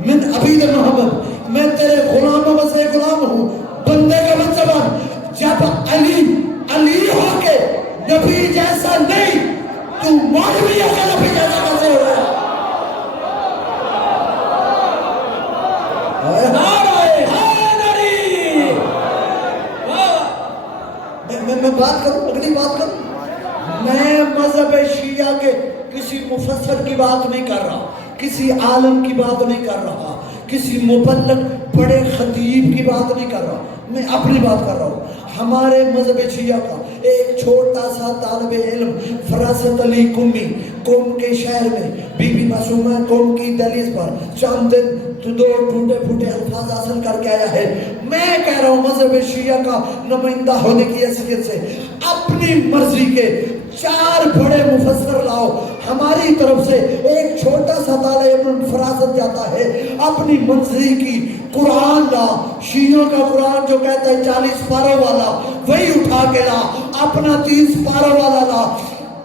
من عبید محمد، میں تیرے غلاموں میں سے غلام ہوں، بندے کا بچہ بن۔ جب علی علی ہو کے نبی جیسا نہیں تو مولوی ہو کے نبی جیسا کیسے ہو رہا ہے؟ نعرہ حیدری! میں بات کروں، اگلی بات کروں، میں مذہب شیعہ کے کسی مفسر کی بات نہیں کر رہا، کسی عالم کی بات نہیں کر رہا، کسی مبلغ بڑے خطیب کی بات نہیں کر رہا، میں اپنی بات کر رہا ہوں۔ ہمارے مذہب شیعہ کا ایک چھوٹا سا طالب علم فراست علی قمی قوم کے شہر میں بی بی معصومہ قوم کی دہلیز پر چند دن تو دو ٹوٹے پھوٹے الفاظ حاصل کر کے آیا ہے۔ میں کہہ رہا ہوں مذہب شیعہ کا نمائندہ ہونے کی حیثیت سے اپنی مرضی کے 4 بڑے مفسر لاؤ، ہماری طرف سے ایک چھوٹا سا طالب علم فراست جاتا ہے، اپنی مرضی کی قرآن لا، شیعوں کا قرآن جو کہتا ہے 40 پاروں والا وہی اٹھا کے لا، اپنا 30 پاروں والا لا،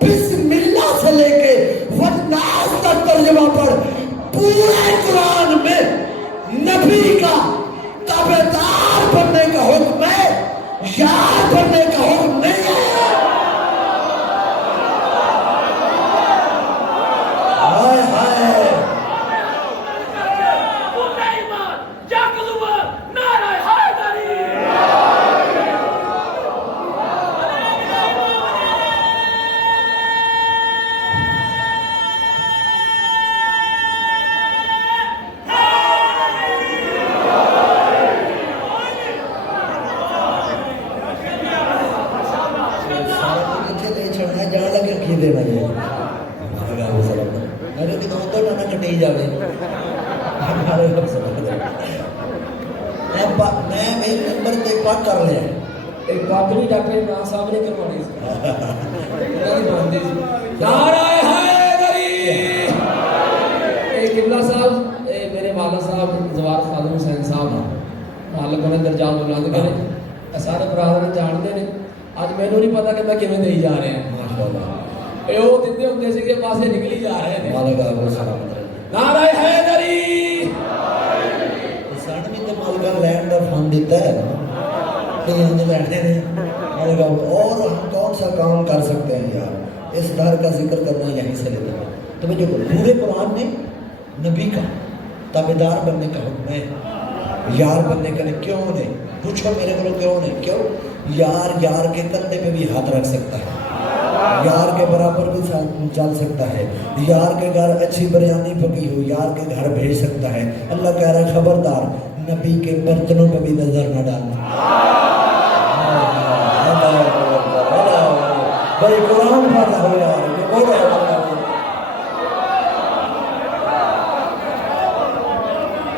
بسم اللہ سے لے کے والناس تک ترجمہ پڑھ، پورے قرآن میں نبی کا تابعدار بننے کا حکم ہے، یار بننے کا حکم نہیں ہے۔ ایک باقی ڈاکٹر عمران صاحب نے کروانی نعرہ حیدری! ایک قبلہ صاحب میرے والا صاحب زوار خادم حسین صاحب معلق نے درجات بلند کرے، سارے برادر جانتے ہیں۔ آج میں نے نہیں پتا کہ میں کیویں دئی جا رہے ہیں، ماشاءاللہ وہ دندے ہوندے سی کہ پاسے نکلی جا رہے ہیں۔ نعرہ حیدری! ساڈے بھی تے مالکا لینڈ دا فنڈ دیتا ہے نا، اور ہم کون سا کام کر سکتے ہیں یار، اس در کا ذکر کرنا یہیں سے لیتے ہیں۔ تو مجھے پورے قرآن میں نبی کا تابعدار بننے کا حکم ہے، یار بننے کا نہیں۔ کیوں نہیں پوچھو میرے کو، کیوں نہیں؟ کیوں؟ یار یار کے کندھے پہ بھی ہاتھ رکھ سکتا ہے، یار کے برابر بھی چل سکتا ہے، یار کے گھر اچھی بریانی پکی ہو یار کے گھر بھیج سکتا ہے۔ اللہ کہہ رہا ہے خبردار نبی کے برتنوں پہ بھی نظر نہ ڈالنا۔ بھائی قرآن پڑھا ہو یار،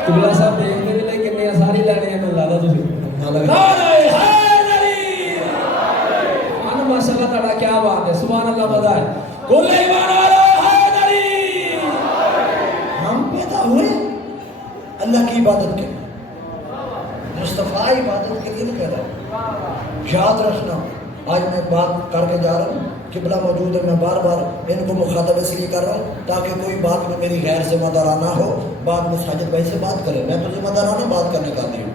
قبلہ صاحب دیکھتے بھی لے کنیا ساری لینے ہیں اللہ تسی۔ نعرہ حیدری! ماشاءاللہ تعالیٰ کیا بات ہے، سبحان اللہ بتا ہے۔ کل ایمان نعرہ حیدری! ہم پیدا ہوئے اللہ کی عبادت کے، مصطفیٰ عبادت کے لیے نہیں پیدا ہوئے۔ یاد رکھنا، آج میں بات کر کے جا رہا ہوں، قبلہ موجود ہے، میں بار بار ان کو مخاطب اس لیے کر رہا ہوں تاکہ کوئی بات میں میری غیر ذمہ دارانہ ہو، بعد میں ساجد بھائی سے بات کریں۔ میں تو ذمہ دارانہ بات کرنے کا آدمی ہوں،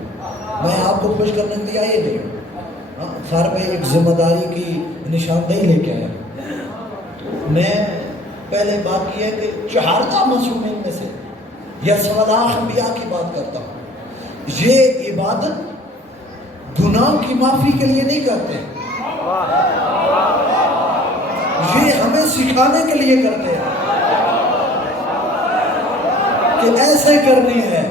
میں آپ کو خوش کرنے کے لیے آئے نہیں ہوں، سر پہ ایک ذمہ داری کی نشاندہی لے کے آیا۔ میں پہلے بات کی ہے کہ 4 معصومین میں سے یا 14 انبیاء کی بات کرتا ہوں، یہ عبادت گناہ کی معافی کے لیے نہیں کرتے، یہ ہمیں سکھانے کے لیے کرتے ہیں کہ ایسے کرنی ہے۔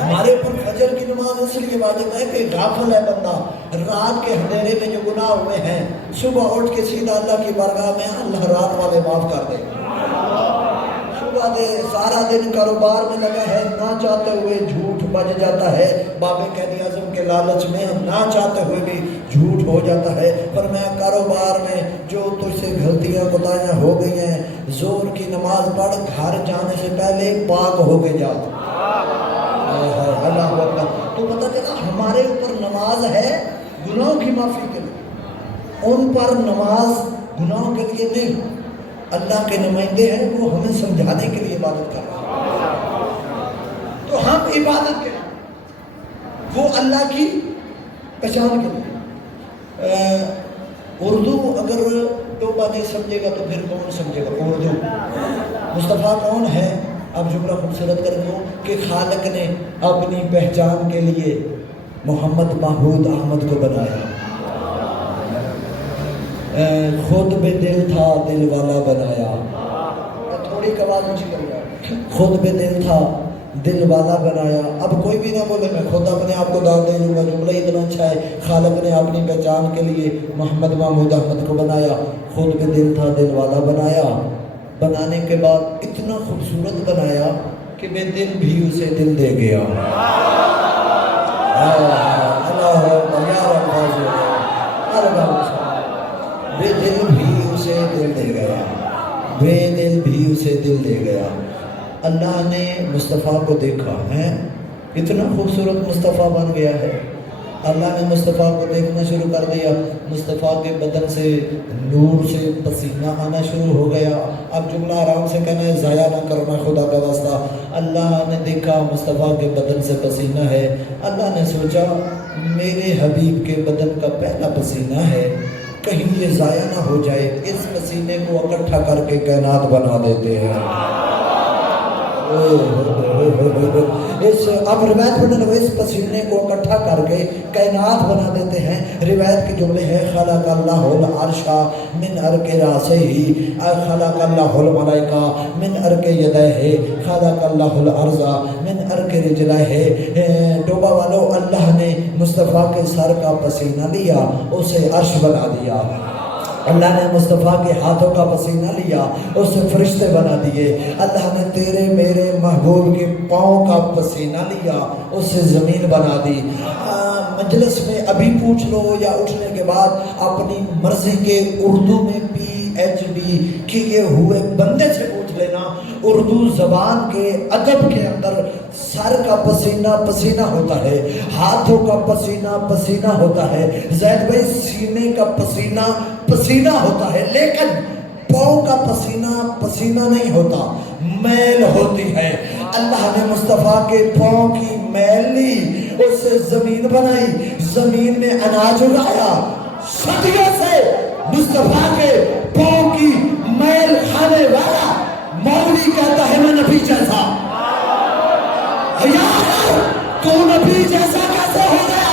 ہمارے اوپر فجر کی نماز اس لیے واجب ہے کہ غافل ہے بندہ، رات کے اندھیرے میں جو گناہ ہوئے ہیں صبح اٹھ کے سیدھا اللہ کی بارگاہ میں اللہ رات والے معاف کر دے۔ صبح دے سارا دن کاروبار میں لگا ہے، نہ چاہتے ہوئے جھوٹ بج جاتا ہے، باب قائد اعظم کے لالچ میں نہ چاہتے ہوئے بھی جھوٹ ہو جاتا ہے، پر میں کاروبار میں جو تجھ سے غلطیاں کوتاہیاں ہو گئی ہیں، زور کی نماز پڑھ، گھر جانے سے پہلے پاک ہو کے جا۔ اللہ اکبر۔ تو پتہ چلا ہمارے اوپر نماز ہے گناہوں کی معافی کے لیے، ان پر نماز گناہوں کے لیے نہیں۔ اللہ کے نمائندے ہیں، وہ ہمیں سمجھانے کے لیے عبادت کر رہے ہیں، تو ہم عبادت کریں وہ اللہ کی پہچان کے لیے۔ اردو اگر توبہ نہیں سمجھے گا تو پھر کون سمجھے گا اردو؟ مصطفیٰ کون ہے؟ اب جملہ خوبصورت کر دوں کہ خالق نے اپنی پہچان کے لیے محمد محمود احمد کو بنایا، خود بے دل تھا دل والا بنایا۔ تھوڑی آواز اونچی کر رہا، خود بے دل تھا دل والا بنایا۔ اب کوئی بھی نہ بولے میں خود اپنے آپ کو دعوت دے دوں گا، جملہ اتنا اچھا ہے، خالق نے اپنی پہچان کے لیے محمد محمود احمد کو بنایا، خود بے دل تھا دل والا بنایا۔ بنانے کے بعد اتنا خوبصورت بنایا کہ بے دل بھی اسے دل دے گیا۔ بے دل بھی اسے دل دے گیا، بے دل بھی اسے دل دے گیا۔ اللہ نے مصطفیٰ کو دیکھا ہے، اتنا خوبصورت مصطفیٰ بن گیا ہے۔ اللہ نے مصطفیٰ کو دیکھنا شروع کر دیا، مصطفیٰ کے بدن سے نور سے پسینہ آنا شروع ہو گیا۔ اب جملہ آرام سے کہنا ہے، ضائع نہ کرو میں خدا کا واسطہ۔ اللہ نے دیکھا مصطفیٰ کے بدن سے پسینہ ہے، اللہ نے سوچا میرے حبیب کے بدن کا پہلا پسینہ ہے، کہیں یہ ضائع نہ ہو جائے، اس پسینے کو اکٹھا کر کے کائنات بنا دیتے ہیں۔ اب روایت پڑھنے لگے، اس پسینے کو اکٹھا کر کے کائنات بنا دیتے ہیں۔ روایت کے جملے ہیں، خلق اللہ العرش من عرق راسہ، خلق اللہ الملائکہ من عرق یدیہ، خلق اللہ الارض من عرق رجلیہ۔ توبہ والو، اللہ نے مصطفیٰ کے سر کا پسینہ لیا، اسے عرش بنا دیا۔ اللہ نے مصطفیٰ کے ہاتھوں کا پسینہ لیا، اس سے فرشتے بنا دیے۔ اللہ نے تیرے میرے محبوب کے پاؤں کا پسینہ لیا، اس سے زمین بنا دی۔ مجلس میں ابھی پوچھ لو یا اٹھنے کے بعد اپنی مرضی کے اردو میں PhD کیے ہوئے بندے سے پوچھ لینا، اردو زبان کے ادب کے اندر سر کا پسینہ پسینہ ہوتا ہے، ہاتھوں کا پسینہ پسینہ ہوتا ہے، زید بھائی سینے کا پسینہ پسینہ ہوتا ہے، لیکن پاؤں کا پسینہ پسینہ نہیں ہوتا، میل ہوتی ہے۔ اللہ نے مصطفیٰ کے پاؤں کی میل لی، اس سے زمین بنائی، زمین میں اناج اگایا۔ صدیوں سے مصطفیٰ کے پاؤں کی میل کھانے والا مولوی کہتا ہے میں نبی جیسا۔ یار تو نبی جیسا کیسے ہو گیا؟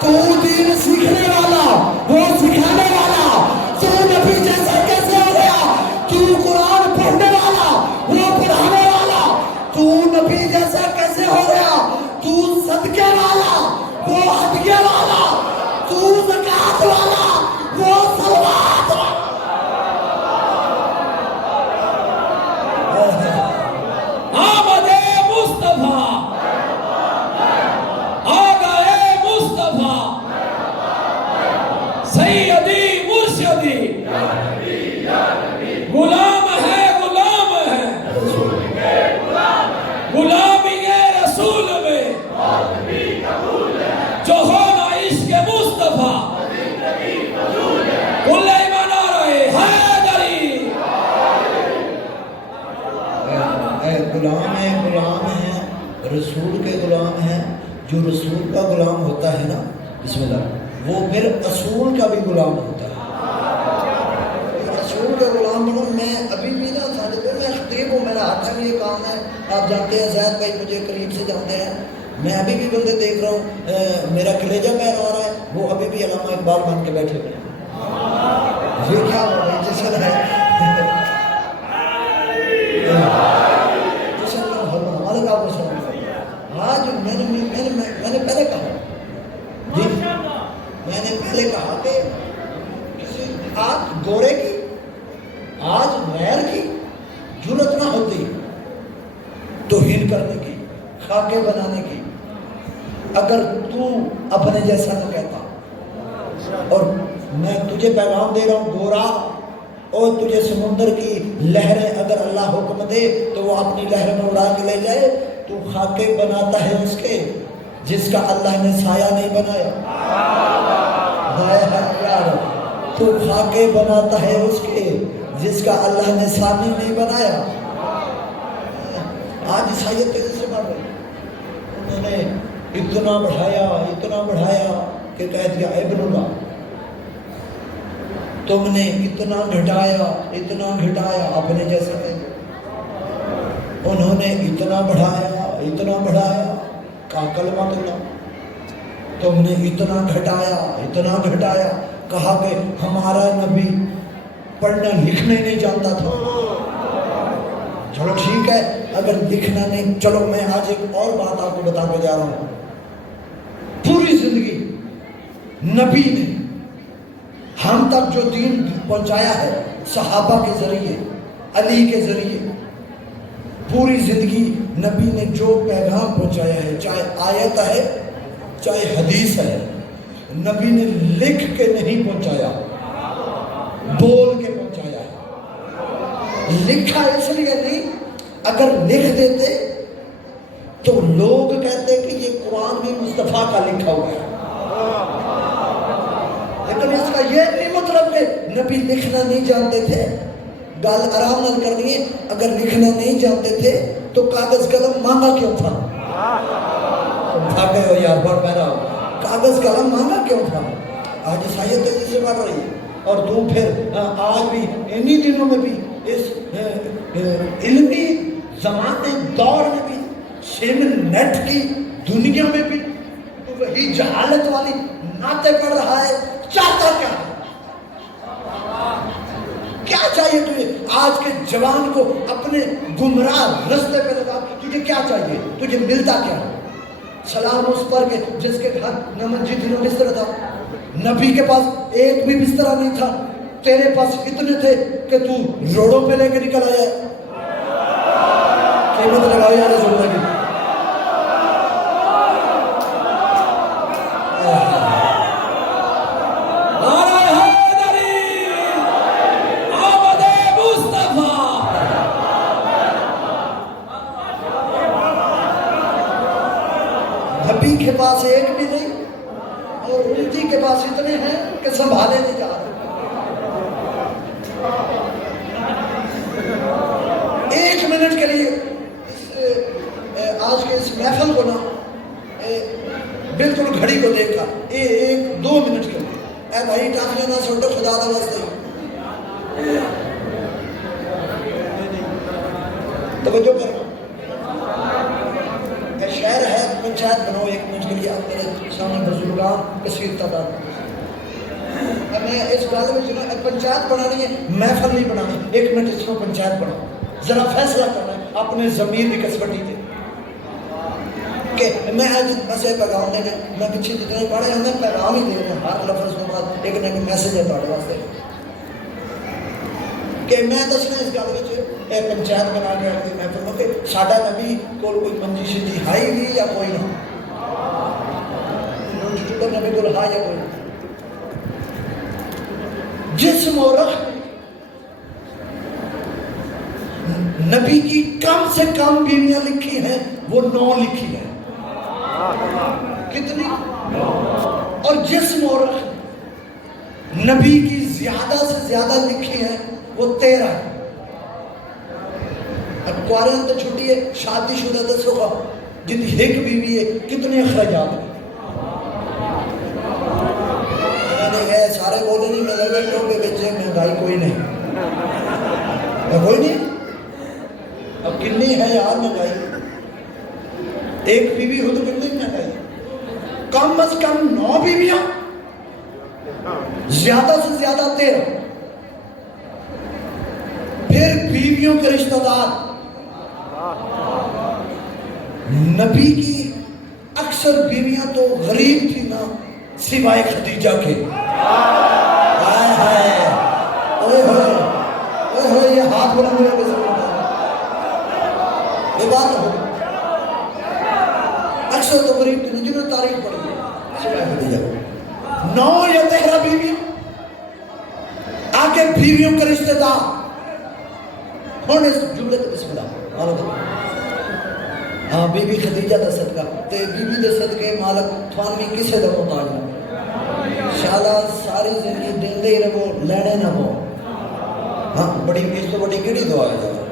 تو دین سیکھنے والا، وہ سکھانے والا، تو نبی جیسا کیسے ہو گیا؟ تو قرآن پڑھنے والا، وہ پڑھانے والا، تو نبی جیسا کیسے ہو گیا؟ تو صدقے والا، وہ ہدیے والا، تو زکات والا، وہ صلوات والا۔ آمد مصطفیٰ، آ گئے مصطفیٰ، سیدی مرشدی، غلام ہے غلام ہے، غلامی رسول میں جو ہونا عشق مصطفیٰ، کل ایمان رہے حیدری۔ غلام ہے، رسول کے غلام ہیں۔ جو رسول کا غلام ہوتا ہے نا، بسم اللہ، وہ پھر اصول کا بھی غلام ہوتا ہے۔ اصول کا غلام بنو۔ میں ابھی بھی نا ساتھ میں خطیب ہوں، میرا ہاتھ میں یہ کام ہے آپ جانتے ہیں زید بھائی مجھے قریب سے جانتے ہیں، میں ابھی بھی بندے دیکھ رہا ہوں میرا کلیجہ بہہ رہا ہے، وہ ابھی بھی علامہ اقبال بن کے بیٹھے ہوئے ہیں۔ یہ کیا ہو رہا ہے؟ جشن ہے، جشن کا ہمارے کا آج میں نے پہلے کہا جی، میں نے پہلے کہا کہ کسی آج گورے کی، آج غیر کی جرت نہ ہوتی توہین کرنے کی، خاکے بنانے کی، اگر تو اپنے جیسا نہ کہتا۔ اور میں تجھے پیغام دے رہا ہوں گورا، اور تجھے سمندر کی لہریں اگر اللہ حکم دے تو وہ اپنی لہروں میں اڑا کے لے جائے، تو خاکے بناتا ہے اس کے جس کا اللہ نے سایہ نہیں بنایا۔ ہائے ہائے یار، تو خاکے بناتا ہے اس کے جس کا اللہ نے ثانی نہیں بنایا۔ آج عیسائیت تیزی سے بڑھ رہی، انہوں نے اتنا بڑھایا کہ کہہ دیا ابن اللہ، تم نے اتنا گھٹایا اپنے جیسے نہیں۔ انہوں نے اتنا بڑھایا کہا کلمۃ اللہ، تم نے اتنا گھٹایا کہا کہ ہمارا نبی پڑھنا لکھنا ہی نہیں جانتا تھا۔ چلو ٹھیک ہے، اگر لکھنا نہیں، چلو میں آج ایک اور بات آپ کو بتا کے جا رہا ہوں۔ پوری زندگی نبی نے ہم تک جو دین پہنچایا ہے صحابہ کے ذریعے، علی کے ذریعے، پوری زندگی نبی نے جو پیغام پہنچایا ہے، چاہے آیت ہے چاہے حدیث ہے، نبی نے لکھ کے نہیں پہنچایا، بول کے پہنچایا ہے۔ لکھا اس لیے نہیں، اگر لکھ دیتے تو لوگ کہتے کہ یہ قرآن بھی مصطفیٰ کا لکھا ہوا ہے، لیکن اس کا یہ نہیں مطلب کہ نبی لکھنا نہیں جانتے تھے۔ گل آرام نال کرنی ہے، اگر لکھنا نہیں جانتے تھے تو کاغذ قلم مانگا کیوں تھا؟ تھاکے ہو یار، بڑھ میرا کاغذ قلم مانگا کیوں تھا؟ آج عیسائیت تیزی سے بڑھ رہی ہے، اور تو پھر آج بھی انہی دنوں میں بھی اس علمی زمانے دور میں بھی، سیمن نیٹ کی دنیا میں بھی تو وہی جہالت والی نعتیں پڑھ رہا ہے۔ چاہتا کیا ہے؟ کیا چاہیے تجھے؟ آج کے جوان کو اپنے گمراہ رستے پہ لگا، تجھے کیا چاہیے؟ تجھے ملتا کیا ہے؟ سلام اس پر کہ جس کے گھر نمن جتنا بستر تھا، نبی کے پاس ایک بھی بسترا نہیں تھا، تیرے پاس اتنے تھے کہ تو روڑوں پہ لے کے نکل آیا۔ قیمت لگاؤ یا رسول اللہ کی۔ نبی کے پاس ایک بھی نہیں، اور امتی کے پاس اتنے ہیں کہ سنبھالے نہیں جا رہے۔ ایک منٹ کے لیے آج کے اس محفل کو نا بالکل گھڑی کو دیکھا، ایک دو منٹ کے لیے، اے بھائی ٹانگیں نہ چھوٹو، خدا دا واسطے توجہ کرو۔ شہر ہے، پنچایت بناؤ ایک منٹ کے لیے، آپ میرے سامنے بزرگان کثیر تعداد۔ میں اس گل میں پنچایت بنانی ہے، محفل نہیں بنانی، ایک منٹ اس کو پنچایت بناؤ، ذرا فیصلہ کرنا ہے اپنے ضمیر کی کسوٹی سے کہ میں آج بس یہ پیغام دینا، میں پیچھے جتنے پڑھے ہوں میں پیغام ہی دینا، ہر لفظ کے بعد ایک نہ ایک میسج ہے تھوڑے واسطے کہ میں دسنا اس گل میں پنچایت بنا کے آتی محفل میں کہ ساڈا نبی کول کوئی منجی شدی ہائی بھی یا کوئی نہ، نبی کول ہا یا کوئی نہ، جسم و رخ نبی کی کم سے کم بیویاں لکھی ہیں، وہ 9 لکھی ہیں۔ کتنی؟ اور جسم و رخ نبی کی زیادہ سے زیادہ لکھی ہیں، وہ 13 ہے۔ اب کوارن تو چھٹی ہے، شادی شدہ دسو گا جن ایک بیوی ہے کتنے اخراجات ہیں؟ سارے بولے نہیں، میں لگے لوگ بچے مہنگائی کوئی نہیں، کوئی نہیں۔ اب کنی ہے یار مہنگائی، ایک بیوی ہو تو کتنی مہنگائی، کم از کم 9 بیویاں، زیادہ سے زیادہ 13، پھر بیویوں کے رشتہ دار، نبی کی اکثر بیویاں تو غریب تھی نا سوائے خدیجہ کے، ہائے ہائے اوئے ہوئے اوئے ہوئے، یہ ہاتھ بلند ہوئے کیسے ہوتا ہے، یہ بات ہو اکثر تو غریب تھی نا جنہوں نے تاریخ پڑھی سوائے خدیجہ، 9 یا 13 بیوی، آگے بیویوں کے رشتہ دار، ہوں اس جملے تو بسم اللہ، ہاں بی بی خدیجہ دا صدقہ تے بی بی دے صدقے مالک تھوانوی کسے دا محتاج نہ، شالا ساری زندگی دل دے ہی رہو لینے نہ ہو، ہاں بڑی اس تو بڑی کیڑی دعا ہے جانا،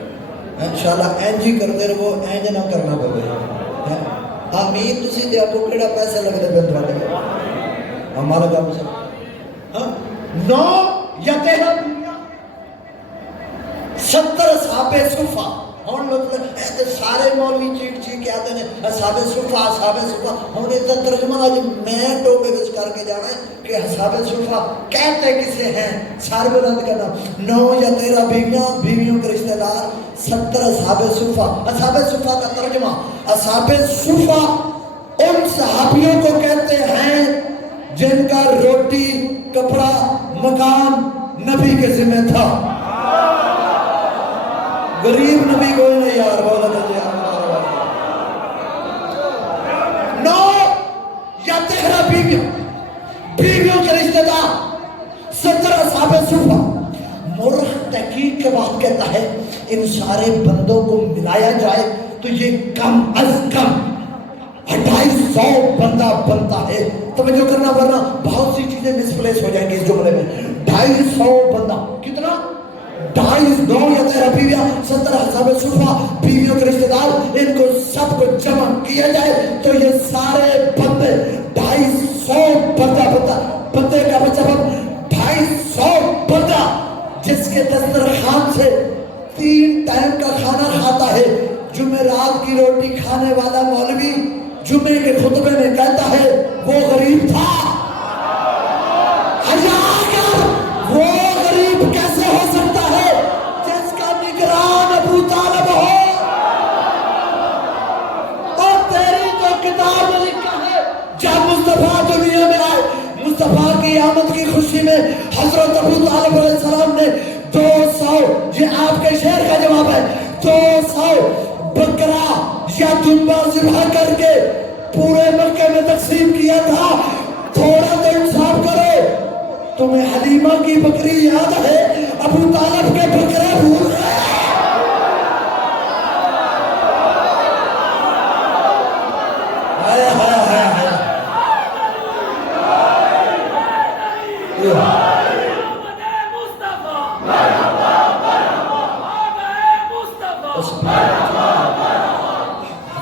انشاءاللہ اینج ہی کرتے رہو، اینج نہ کرنا پڑے، آمین تسی دے آپ کو کیڑا پیسے لگ دے بندوا دے، ہاں مالک آپ سے، ہاں 9 یا 13 دنیا، 70 اصحاب صفہ، ہون لوگ ایسے سارے مولوی چیٹ چیٹ کے آتے ہیں اصحاب صفہ، ہون اس کا ترجمہ آج میں ٹوپے بچ کر کے جانا ہے کہ اصحاب صفہ کہتے کسے ہیں، سارے بلند کرنا، 9 یا 13 بیویاں، بیویوں کے رشتہ دار، 70 اصحاب صفہ کا ترجمہ، اصحاب صفہ ان صحابیوں کو کہتے ہیں جن کا روٹی کپڑا مکان نبی کے ذمہ تھا، غریب نبی کوئی نہیں یار، بولا تھا جی 9 یا 13 بیویوں کے رشتہ دار، 70 اصحاب صفہ، مورخ تحقیق کے بعد کہتا ہے ان سارے بندوں کو ملایا جائے تو یہ کم از کم 250 بندہ بنتا ہے، توجہ کرنا ورنہ بہت سی چیزیں مسپلیس ہو جائیں گی اس جملے میں، 250 بندہ، کتنا؟ 9 یا 13 بیویاں، 70 اصحاب صفہ، بیویوں کے رشتہ دار، ان کو سب کو جمع کیا جائے تو یہ سارے بندے 250 بندے کا مطلب 250 بندہ جس کے دسترخوان سے 3 ٹائم کا کھانا کھاتا ہے، جمعرات کی روٹی کھانے والا مولوی جمعے کے خطبے میں کہتا ہے وہ غریب تھا، وہ غریب کیسے ہو سکتا ہے جس کا نگران ابو طالب ہو، اور تیری تو کتاب میں لکھا ہے جب مصطفیٰ دنیا میں آئے، مصطفیٰ کی آمد کی خوشی میں حضرت ابو طالب علیہ السلام نے 200، یہ آپ کے شعر کا جواب ہے، 200 بکرا یا دمبا ذبح کر کے پورے مکے میں تقسیم کیا تھا، تھوڑا تو انصاف کرو، تمہیں حلیمہ کی بکری یاد ہے، ابو طالب کے بکرے بھول گئے،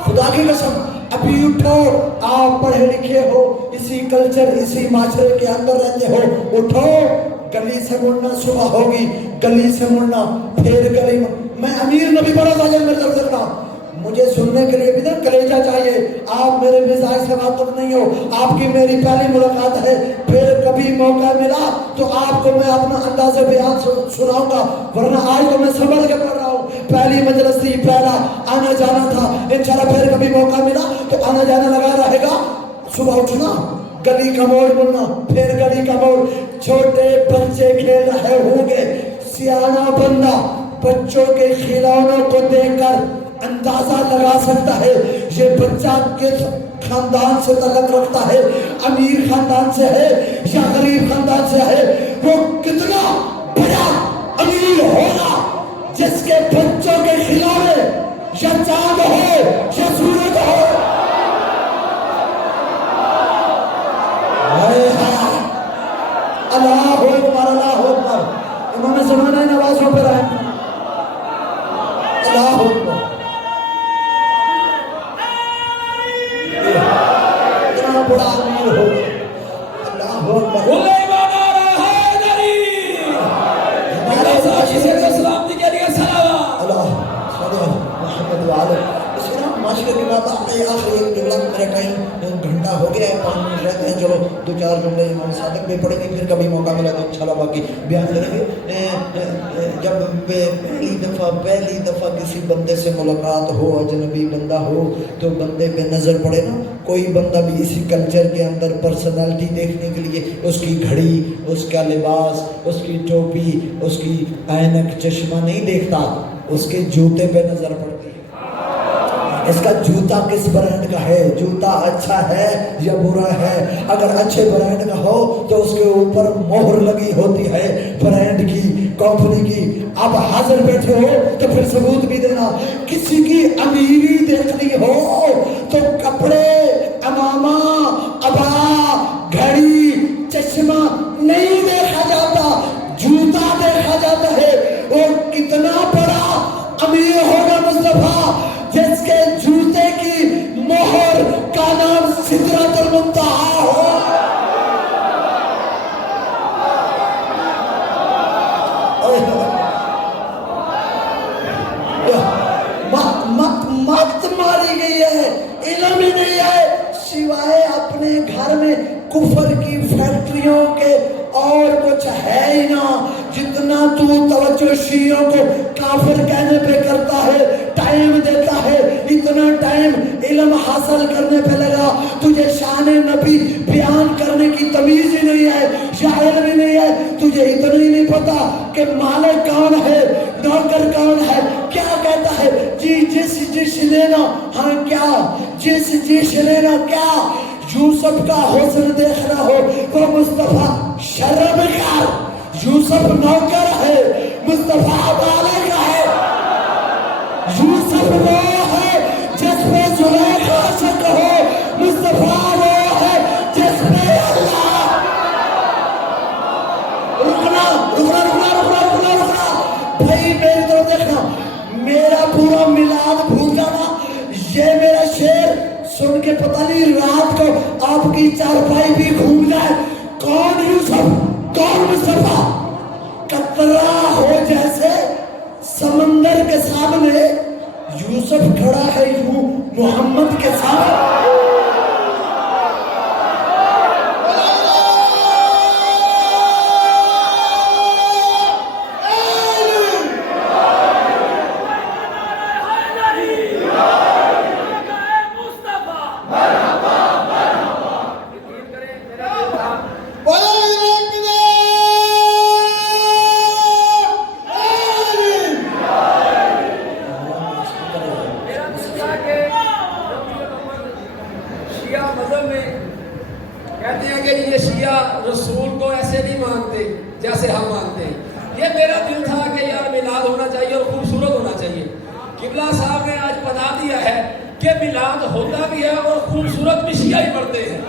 خدا کی قسم ابھی اٹھو، آپ پڑھے لکھے ہو، اسی کلچر اسی معاشرے کے اندر رہتے ہو، اٹھو، گلی سے مڑنا صبح ہوگی، گلی سے مڑنا پھر گلی، میں امیر نبی بڑا تاجر مرزا کرتا ہوں، مجھے سننے کے لیے بھی نا کلیجہ چاہیے، آپ میرے مزاج سے واقف نہیں ہو، آپ کی میری پہلی ملاقات ہے، پھر کبھی موقع ملا تو آپ کو میں اپنا انداز بیان سناؤں گا، ورنہ آج تو میں سمجھ کے پڑھ رہا ہوں، پہلی مجلس تھی، پہلا آنا جانا تھا، انشاءاللہ پھر کبھی موقع ملا تو آنا جانا لگا رہے گا، صبح اٹھنا، گلی کا موڑ مڑنا، پھر گلی کا موڑ، چھوٹے بچے کھیل رہے ہوں گے، سیانہ بندہ بچوں کے کھلونوں کو دیکھ کر اندازہ لگا سکتا ہے یہ بچہ کس خاندان سے تعلق رکھتا ہے، امیر خاندان سے ہے یا غریب خاندان سے ہے، وہ کتنا بڑا امیر ہوگا جس کے بچوں کے کھلونے یا چاند ہو یا سورج ہو، اللہ اکبر اللہ اکبر، امام زمانہ نوازوں پر آئے، اللہ اکبر، اتنا بڑا امیر ہو، اللہ اکبر، اللہ کے بعد آخری ایک جملہ، میرا ٹائم گھنٹہ ہو گیا ہے، 5 منٹ رہتے ہیں، چلو 2-4 جملے امام صادق میں پڑھیں گے، پھر کبھی موقع ملا تو انشاءاللہ باقی بیان کریں گے۔ جب پہلی دفعہ کسی بندے سے ملاقات ہو، اجنبی بندہ ہو، تو بندے پہ نظر پڑے نا، کوئی بندہ بھی اسی کلچر کے اندر پرسنالٹی دیکھنے کے لیے اس کی گھڑی، اس کا لباس، اس کی ٹوپی، اس کی اینک چشمہ نہیں دیکھتا، اس کے جوتے پہ نظر پڑتی ہے۔ اس کا جوتا کس برانڈ کا ہے، جوتا اچھا ہے یا برا ہے۔ اگر اچھے برانڈ کا ہو تو اس کے اوپر مہر لگی ہوتی ہے برانڈ کی، کمپنی کی۔ اب حاضر بیٹھے ہو تو پھر ثبوت بھی دینا۔ کسی کی امیری دیکھنی ہو تو کپڑے، امامہ، ابا، گھڑی، چشمہ نہیں دیکھا جاتا، جوتا دیکھا جاتا ہے۔ اور کتنا بڑا امیر ہوگا مصطفیٰ جس کے جوتے کی مہر کا نام سدرۃ المنتہا ہو۔ مت ماری گئی ہے، علم ہی نہیں ہے، سوائے اپنے گھر میں کفر کی فیکٹریوں کے اور کچھ ہے ہی نہ۔ جتنا تو توجہ شیعوں کو کافر کہنے پہ کرتا ہے، ٹائم دیتا ہے، اتنا ٹائم علم حاصل کرنے پہ لگا، تجھے شان نبی بیان کرنے کی تمیز ہی نہیں ہے، شاعر بھی نہیں ہے، تجھے اتنا ہی نہیں پتا کہ مالک کون ہے، نوکر کون ہے، کیا کہتا ہے، جی جس لینا، ہاں کیا جس لینا، کیا یوسف کا حسن دیکھنا ہو تو مصطفیٰ شرم کر، یوسف نوکر ہے، مصطفیٰ بالغ ہے۔ یوسف وہ ہے جس پہ زلیخا عاشق ہو، مصطفیٰ وہ ہے جس پہ اللہ۔ رکنا بھائی، میری طرف دیکھنا، میرا پورا میلاد بھول جانا۔ یہ میرا شعر سن کے پتہ نہیں رات کو آپ کی چارپائی بھی گھوم جائے، کون یوسف، کون مصطفیٰ؟ قطرہ ہو جیسے سمندر کے سامنے، یوسف کھڑا ہے یوں محمد کے سامنے۔ کہتے ہیں کہ یہ شیعہ رسول کو ایسے نہیں مانتے جیسے ہم مانتے ہیں۔ یہ میرا دل تھا کہ یار میلاد ہونا چاہیے اور خوبصورت ہونا چاہیے۔ قبلہ صاحب نے آج بتا دیا ہے کہ میلاد ہوتا بھی ہے اور خوبصورت بھی شیعہ ہی پڑھتے ہیں،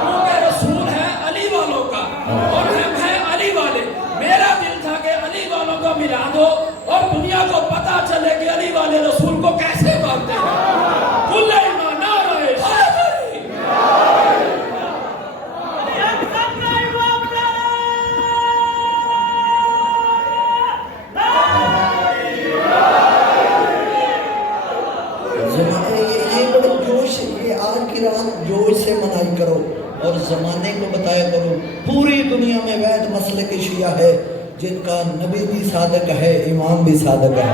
کیونکہ رسول ہے علی والوں کا اور ہم ہیں علی والے۔ میرا دل تھا کہ علی والوں کا میلاد ہو اور دنیا کو پتا چلے کہ علی والے رسول کو کیسے مانتے ہیں۔ کل ایمان نعرہ حیدری، جوش سے منائی کرو اور زمانے کو بتایا کرو۔ پوری دنیا میں وحید مسلک کے شیعہ ہے جن کا نبی بھی صادق ہے، امام بھی صادق ہے۔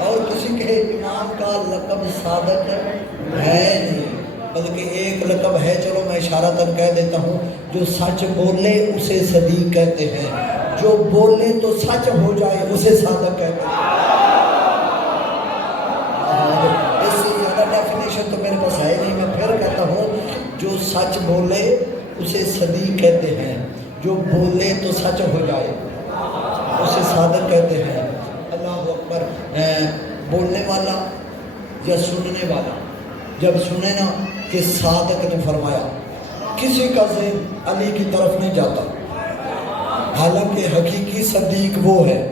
اور کسی کے امام کا لقب صادق ہے نہیں، بلکہ ایک لقب ہے، چلو میں اشارتاً کہہ دیتا ہوں، جو سچ بولے اسے صدیق کہتے ہیں، جو بولے تو سچ ہو جائے اسے صادق کہتے ہیں۔ ڈیفینیشن تو میرے پاس ہے نہیں، میں پھر کہتا ہوں، جو سچ بولے اسے صدیق کہتے ہیں، جو بولے تو سچ ہو جائے اسے صادق کہتے ہیں۔ اللہ اکبر۔ بولنے والا یا سننے والا جب سنے نا کہ صادق نے فرمایا، کسی کا ذہن علی کی طرف نہیں جاتا، حالانکہ حقیقی صدیق وہ ہے۔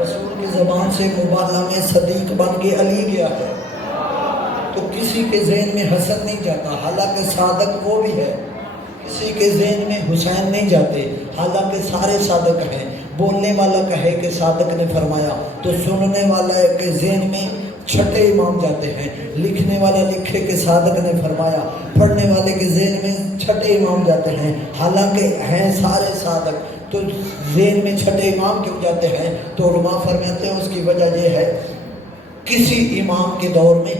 رسول کی زبان سے مبالغہ میں صدیق بن کے علی گیا ہے، تو کسی کے ذہن میں حسن نہیں جاتا، حالانکہ صادق وہ بھی ہے۔ کسی کے ذہن میں حسین نہیں جاتے، حالانکہ سارے صادق ہیں۔ بولنے والا کہے کہ صادق نے فرمایا تو سننے والا کے ذہن میں چھٹے امام جاتے ہیں، لکھنے والا لکھے کہ صادق نے فرمایا، پڑھنے والے کے ذہن میں چھٹے امام جاتے ہیں، حالانکہ ہیں سارے صادق، تو ذہن میں چھٹے امام کیوں جاتے ہیں؟ تو علماء فرماتے ہیں اس کی وجہ یہ ہے کسی امام کے دور میں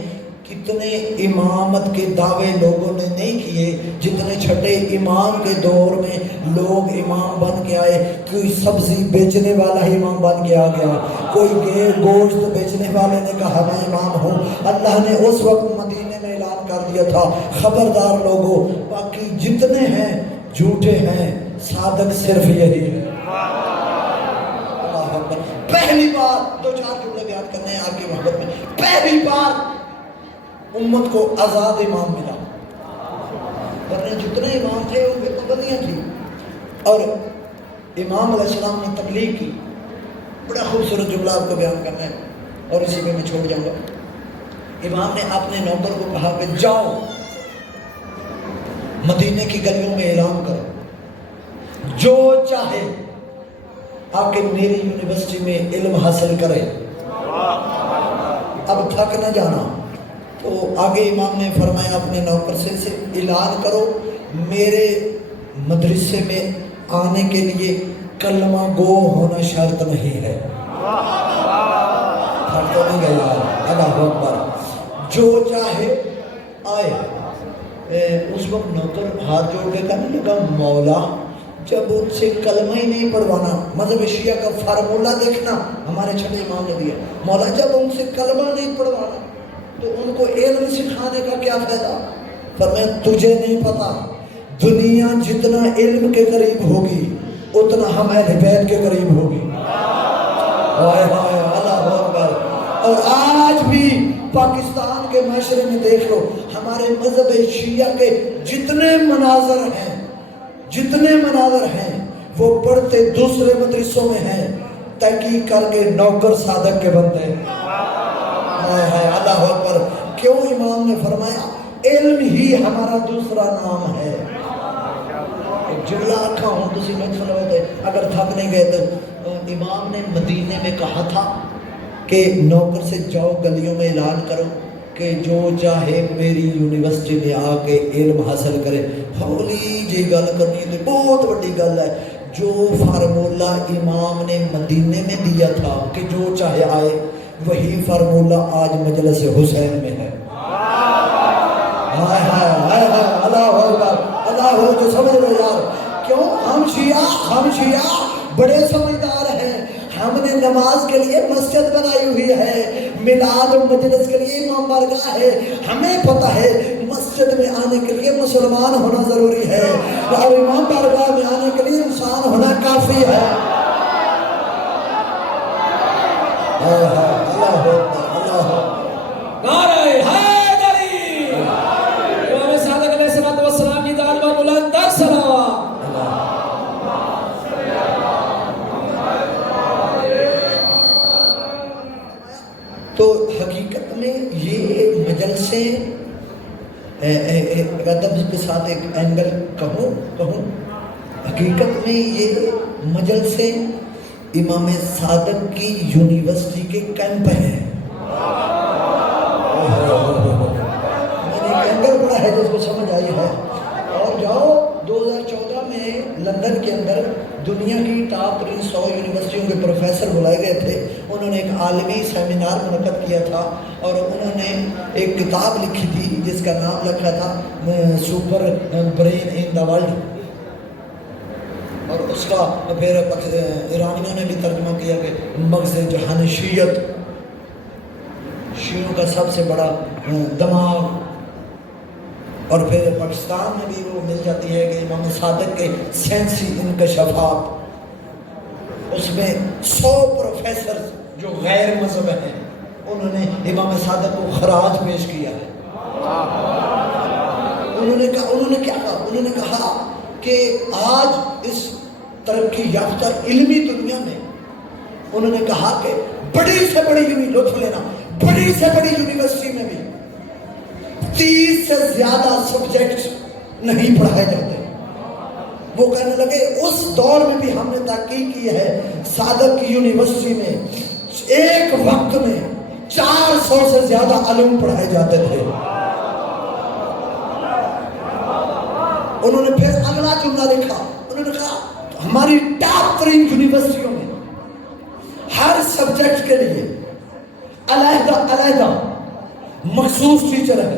کتنے امامت کے دعوے لوگوں نے نہیں کیے جتنے چھٹے امام کے دور میں لوگ امام بن کے آئے۔ کوئی سبزی بیچنے والا ہی امام بن کے آ گیا، کوئی گوشت بیچنے والے نے کہا میں امام ہوں۔ اللہ نے اس وقت مدینے میں اعلان کر دیا تھا خبردار لوگوں، باقی جتنے ہیں جھوٹے ہیں، صادق صرف یہی ہے۔ اللہ اکبر۔ پہلی بار دو چار جملے بیان کرنے ہیں آپ کی محبت میں، پہلی بار امت کو آزاد امام ملا، ورنہ جتنے امام تھے ان پہ پابندیاں تھیں۔ اور امام علیہ السلام نے تبلیغ کی، بڑا خوبصورت جملہ آپ کو بیان کرنا ہے اور اسی پہ میں چھوڑ جاؤں گا۔ امام نے اپنے نوکر کو کہا کہ جاؤ مدینے کی گلیوں میں اعلان کرو جو چاہے آ کے میری یونیورسٹی میں علم حاصل کرے، اب تھک نہ جانا۔ تو آگے امام نے فرمایا اپنے نوکر سے اعلان کرو میرے مدرسے میں آنے کے لیے کلمہ گو ہونا شرط نہیں ہے۔ تھک تو نہیں گیا؟ اللہ اکبر۔ جو چاہے آئے۔ اس وقت نوکر ہاتھ جوڑ کے کہنے لگا مولا جب ان سے کلمہ ہی نہیں پڑھوانا، مذہب شیعہ کا فارمولہ دیکھنا ہمارے چھٹے امام نے دیا، مولا جب ان سے کلمہ نہیں پڑھوانا تو ان کو علم سکھانے کا کیا فائدہ؟ فرمایا تجھے نہیں پتا دنیا جتنا علم کے قریب ہوگی اتنا ہم اہل بیت کے قریب ہوگی۔ اللہ اکبر۔ اور آج بھی پاکستان کے معاشرے میں دیکھ لو ہمارے مذہب شیعہ کے جتنے مناظر ہیں وہ پڑھتے دوسرے مدرسوں میں ہیں، تحقیق کر کے نوکر صادق کے بنتے ہیں۔ اللہ اکبر۔ کیوں؟ امام نے فرمایا علم ہی ہمارا دوسرا نام ہے۔ ایک جملہ رکھا ہوں تسی میں سنو ہوتے اگر تھک نہیں گئے تو امام نے مدینے میں کہا تھا کہ نوکر سے جاؤ گلیوں میں اعلان کرو کہ جو چاہے میری یونیورسٹی میں آ کے علم حاصل کرے۔ ہولی جی گل کرنی ہے بہت بڑی گل ہے۔ جو فارمولہ امام نے مدینے میں دیا تھا کہ جو چاہے آئے، وہی فارمولہ آج مجلس حسین میں ہے۔ اللہ ہو تو سمجھ لو یار۔ کیوں؟ ہم شیعہ بڑے سمجھدار ہیں، ہم نے نماز کے لیے مسجد بنائی ہوئی ہے، میلاد و مجلس کے لیے امام بارگاہ ہے، ہمیں پتہ ہے مسجد میں آنے کے لیے مسلمان ہونا ضروری ہے اور امام بارگاہ میں آنے کے لیے انسان ہونا کافی ہے۔ نعرہ حیدری، امام صادق علیہ الصلوۃ والسلام کی دعوت و بلند تر صلوات۔ تو حقیقت میں یہ مجلسیں ادب کے ساتھ ایک اینگل کہوں حقیقت میں یہ مجلسیں امام صادق کی یونیورسٹی کے کیمپ ہیں۔ میں نے ایک اینگل پڑھا ہے جس کو سمجھ آئی ہے۔ اور جاؤ 2014 میں لندن کے اندر دنیا کی ٹاپ 100 یونیورسٹیوں کے پروفیسر بلائے گئے تھے، انہوں نے ایک عالمی سیمینار منعقد کیا تھا اور انہوں نے ایک کتاب لکھی تھی جس کا نام رکھا تھا super brain in the world, اور اس کا پھر ایرانیوں نے بھی ترجمہ کیا کہ مغز جہان شیعت، شیعوں کا سب سے بڑا دماغ۔ اور پھر پاکستان میں بھی وہ مل جاتی ہے کہ امام صادق کے سینسی انکشافات، اس میں 100 پروفیسر جو غیر مذہب ہیں انہوں نے امام صادق کو خراج پیش کیا ہے۔ انہوں نے کیا کہا؟ انہوں نے کہا کہ آج اس ترقی یافتہ علمی دنیا میں انہوں نے کہا کہ بڑی سے بڑی یونیورسٹی میں بھی 30 سے زیادہ سبجیکٹ نہیں پڑھائے جاتے، وہ کہنے لگے اس دور میں بھی ہم نے تحقیق کی ہے، صادق کی یونیورسٹی میں ایک وقت میں 400 سے زیادہ علوم پڑھائے جاتے تھے۔ انہوں نے پھر اگلا جملہ لکھا، انہوں نے کہا ہماری ٹاپ ترین یونیورسٹیوں میں ہر سبجیکٹ کے لیے علیحدہ علیحدہ مخصوص ٹیچر ہے۔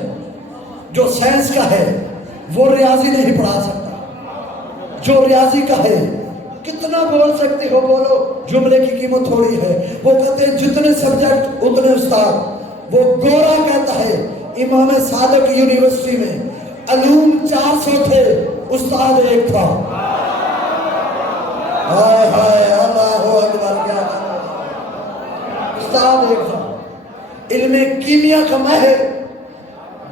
جو سائنس کا ہے وہ ریاضی نہیں پڑھا سکتا، جو ریاضی کا ہے کتنا بول سکتے ہو بولو، جملے کی قیمت تھوڑی ہے۔ وہ کہتے ہیں جتنے سبجیکٹ اتنے استاد۔ وہ گورا کہتا ہے امام صادق یونیورسٹی میں علوم 400 تھے، استاد ایک تھا۔ ہائے ہائے اللہ اکبر، کیا استاد ایک تھا۔ علم کیمیا کا ماہر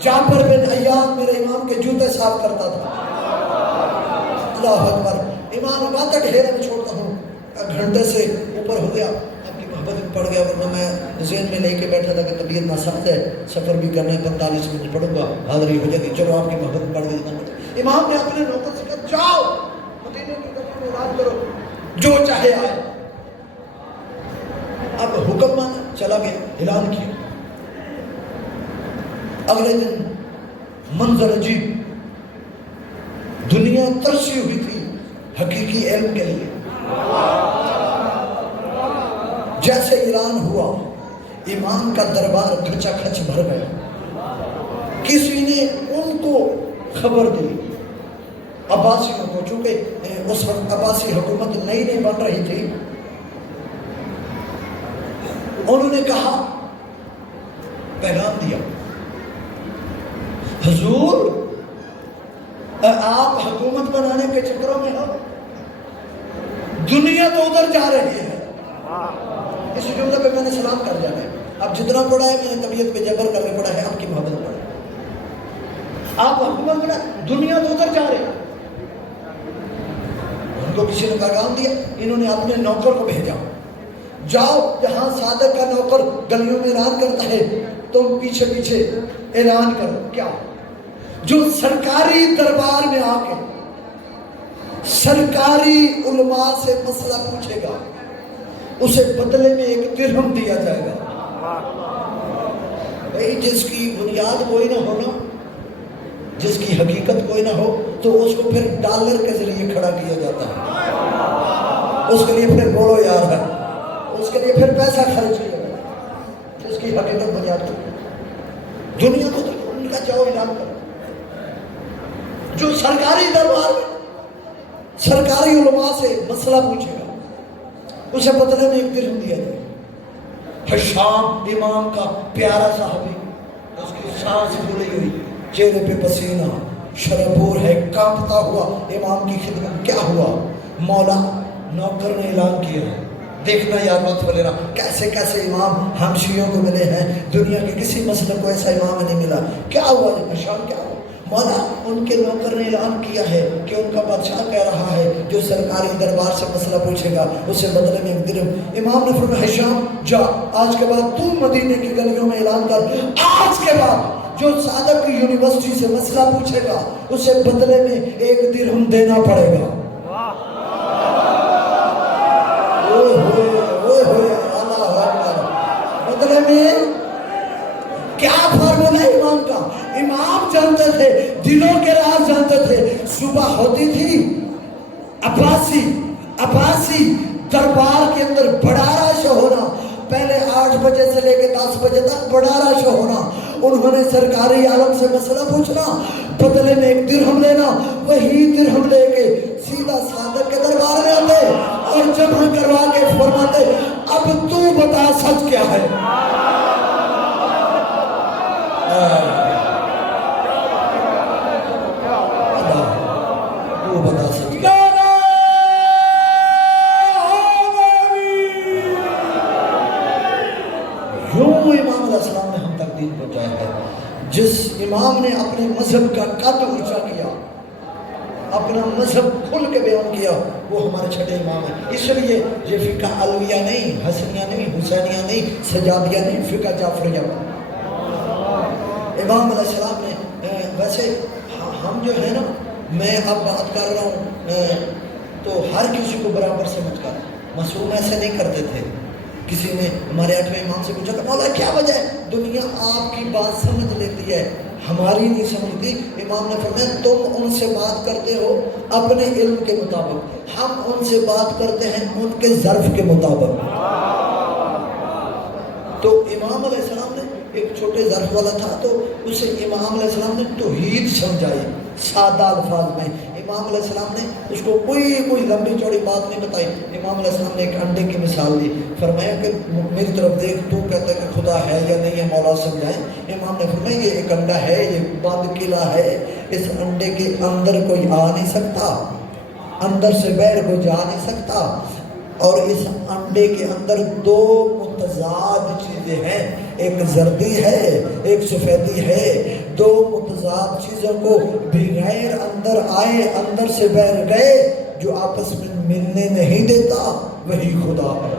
جعفر بن عیاض میرے امام کے جوتے صاف کرتا تھا۔ اللہ اکبر۔ امام باتیں ڈھیرے میں چھوڑتا ہوں، گھنٹے سے اوپر ہو گیا، آپ کی محبت میں پڑ گیا، ورنہ میں ذہن میں لے کے بیٹھا تھا کہ طبیعت ناساز ہے، سفر بھی کرنا ہے، 45 منٹ پڑھوں گا، حاضری ہو جائے گی، چلو آپ کی محبت میں پڑ گئی۔ امام نے اپنے نوکر سے کہا جاؤ مدینے کی گلیوں میں اعلان کرو، جو چاہے آئے۔ اب حکم مانا، چلا گیا، اعلان کیا۔ اگلے دن منظر عجیب، دنیا ترسی ہوئی تھی حقیقی علم کے لیے۔ جیسے اعلان ہوا امام کا دربار کھچا کھچ بھر گیا۔ کسی نے ان کو خبر دی، عباسیوں کو، چونکہ اس وقت عباسی حکومت نئی نئی بن رہی تھی، انہوں نے کہا، پیغام دیا، حضور آپ حکومت بنانے کے چکروں میں ہو، دنیا تو ادھر جا رہی ہے۔ اس جملے پہ میں نے سلام کر جانا ہے، اب جتنا پڑھا ہے میں نے طبیعت پہ جبر کر کے پڑھا ہے، آپ کی محبت پڑھا، آپ حکومت بنا، دنیا تو ادھر جا رہی ہے۔ ان کو کسی نے پیغام دیا، انہوں نے اپنے نوکر کو بھیجا، جاؤ جہاں صادق کا نوکر گلیوں میں اعلان کرتا ہے تم پیچھے پیچھے اعلان کرو۔ کیا؟ جو سرکاری دربار میں آ کے سرکاری علماء سے مسئلہ پوچھے گا اسے بدلے میں 1 درہم دیا جائے گا۔ بھئی جس کی بنیاد کوئی نہ ہو نا، جس کی حقیقت کوئی نہ ہو تو اس کو پھر ڈالر کے ذریعے کھڑا کیا جاتا ہے، اس کے لیے پھر بولو یار ہے، اس کے لیے پھر پیسہ خرچ کیا جاتا ہے، جس کی حقیقت بنیاد کو دنیا کو تو ان کا جاؤ اعلان کرو۔ جو سرکاری دربار میں سرکاری علماء سے مسئلہ پوچھے گا اسے بدلے میں 1 درہم دیا جائے گا۔ حشام امام کا پیارا صحابی، اس کی سانس پھولی ہوئی، چہرے پہ پسینہ، شربور ہے، کانپتا ہوا امام کی خدمت۔ کیا ہوا؟ مولا نوکر نے اعلان کیا ہے، دیکھنا یا مت ولیرا، کیسے کیسے امام ہم شیعوں کو ملے ہیں، دنیا کے کسی مسئلے کو ایسا امام نہیں ملا۔ کیا ہوا حشام؟ کیا ہوا؟ مولا ان کے نوکر نے اعلان کیا ہے کہ ان کا بادشاہ کہہ رہا ہے جو سرکاری دربار سے مسئلہ پوچھے گا اسے بدلے میں 1 درہم۔ امام نے فرمایا حشام جا، آج کے بعد تو مدینے کی گلیوں میں اعلان کر، آج کے بعد جو صادق کی یونیورسٹی سے مسئلہ پوچھے گا اسے بدلے میں 1 درہم دینا پڑے گا۔ اللہ اکبر۔ بدلے میں کیا فارمولا ہے امام کا؟ امام جانتے تھے، دلوں کے راز جانتے تھے۔ صبح ہوتی تھی عباسی دربار کے اندر بڑا رش ہونا، پہلے 8 بجے سے لے کے 10 بجے تک بڑا رش ہونا، انہوں نے سرکاری عالم سے مسئلہ پوچھنا، بدلے میں 1 درہم لینا، وہی درہم لے کے سیدھا صادق کے دربار میں آتے اور جمع کروا کے فرماتے اب تو بتا سچ کیا ہے۔ وہ بتا سچ کیا۔ یوں امام علیہ السلام نے ہم تک دین پہنچایا ہے۔ جس امام نے اپنے مذہب کا قد اونچا کیا، اپنا مذہب کھل کے بیان کیا، وہ ہمارے چھٹے امام ہیں۔ اس لیے یہ فقہ علویہ نہیں، حسنیہ نہیں، حسینیہ نہیں، سجادیہ نہیں، فقہ جعفریہ۔ امام علیہ السلام نے ویسے ہم جو ہے نا میں اب بات کر رہا ہوں تو ہر کسی کو برابر سمجھ کر. معصوم ایسے نہیں کرتے تھے. کسی نے ہمارے 8ویں امام سے پوچھا کہ مولا کیا وجہ ہے؟ دنیا آپ کی بات سمجھ لیتی ہے، ہماری نہیں سمجھتی. امام نے فرمایا تم ان سے بات کرتے ہو اپنے علم کے مطابق، ہم ان سے بات کرتے ہیں ان کے ظرف کے مطابق. تو امام علیہ السلام نے ایک چھوٹے ظرف والا تھا تو اسے امام علیہ السلام نے توحید سمجھائی سادہ الفاظ میں. امام علیہ السلام نے اس کو کوئی لمبی چوڑی بات نہیں بتائی. امام علیہ السلام نے ایک انڈے کی مثال دی. فرمایا کہ میری طرف دیکھ، تو کہتا ہے کہ خدا ہے یا نہیں ہے، مولا سمجھائیں. امام نے فرمایا یہ ایک انڈا ہے، یہ بند قلعہ ہے، اس انڈے کے اندر کوئی آ نہیں سکتا، اندر سے باہر کوئی جا نہیں سکتا. اور اس انڈے کے اندر دو متضاد چیزیں ہیں، ایک زردی ہے ایک سفیدی ہے. دو متضاد چیزوں کو بغیر اندر آئے اندر سے باہر گئے جو آپس میں ملنے نہیں دیتا وہی خدا ہے.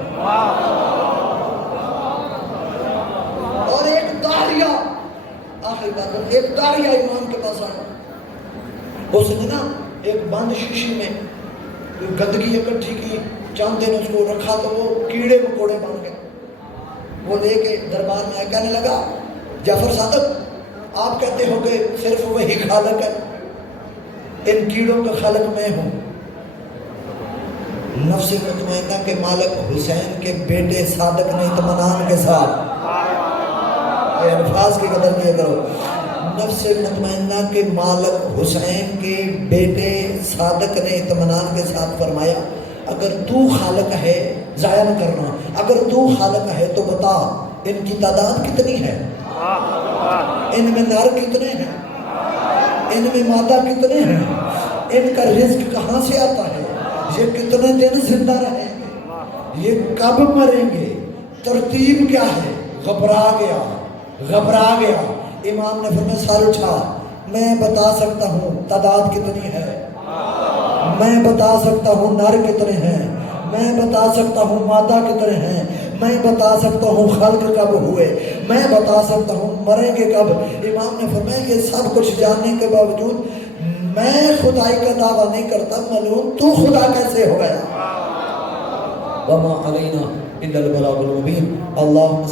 اور ایک داریہ، آخری بات، ایک داریہ امام کے پاس آیا. اس نے نا ایک بند شیشی میں گندگی اکٹھی کی، چند دن اس کو رکھا تو وہ کیڑے مکوڑے بن گئے. وہ لے کے دربار میں کہنے لگا جعفر صادق آپ کہتے ہو کہ صرف وہی خالق ہے، ان کیڑوں کا خالق میں ہوں. نفس مطمئنہ کے مالک حسین کے بیٹے صادق نے اطمینان کے ساتھ، یہ الفاظ کی قدر کیا کرو، نفس مطمئنہ کے مالک حسین کے بیٹے صادق نے اطمینان کے ساتھ فرمایا اگر تو خالق ہے، ضائع نہ کرنا، اگر تو خالق ہے تو بتا ان کی تعداد کتنی ہے، ان میں نر کتنے ہیں، ان میں مادہ کتنے ہیں، ان کا رزق کہاں سے آتا ہے، یہ کتنے دن زندہ رہیں گے، یہ کب مریں گے، ترتیب کیا ہے. گھبرا گیا. امام نے فرمایا سر اٹھا، میں بتا سکتا ہوں تعداد کتنی ہے، میں بتا سکتا ہوں نر کتنے ہیں، میں بتا سکتا ہوں مادہ کتنے ہیں، میں بتا سکتا ہوں خلق کب ہوئے، میں بتا سکتا ہوں مریں گے کب. امام نے فرمایا یہ سب کچھ جاننے کے باوجود میں خدائی کا دعویٰ نہیں کرتا، معلوم تو خدا کیسے ہو گیا. وما علینا الا البلاغ المبین. اللہم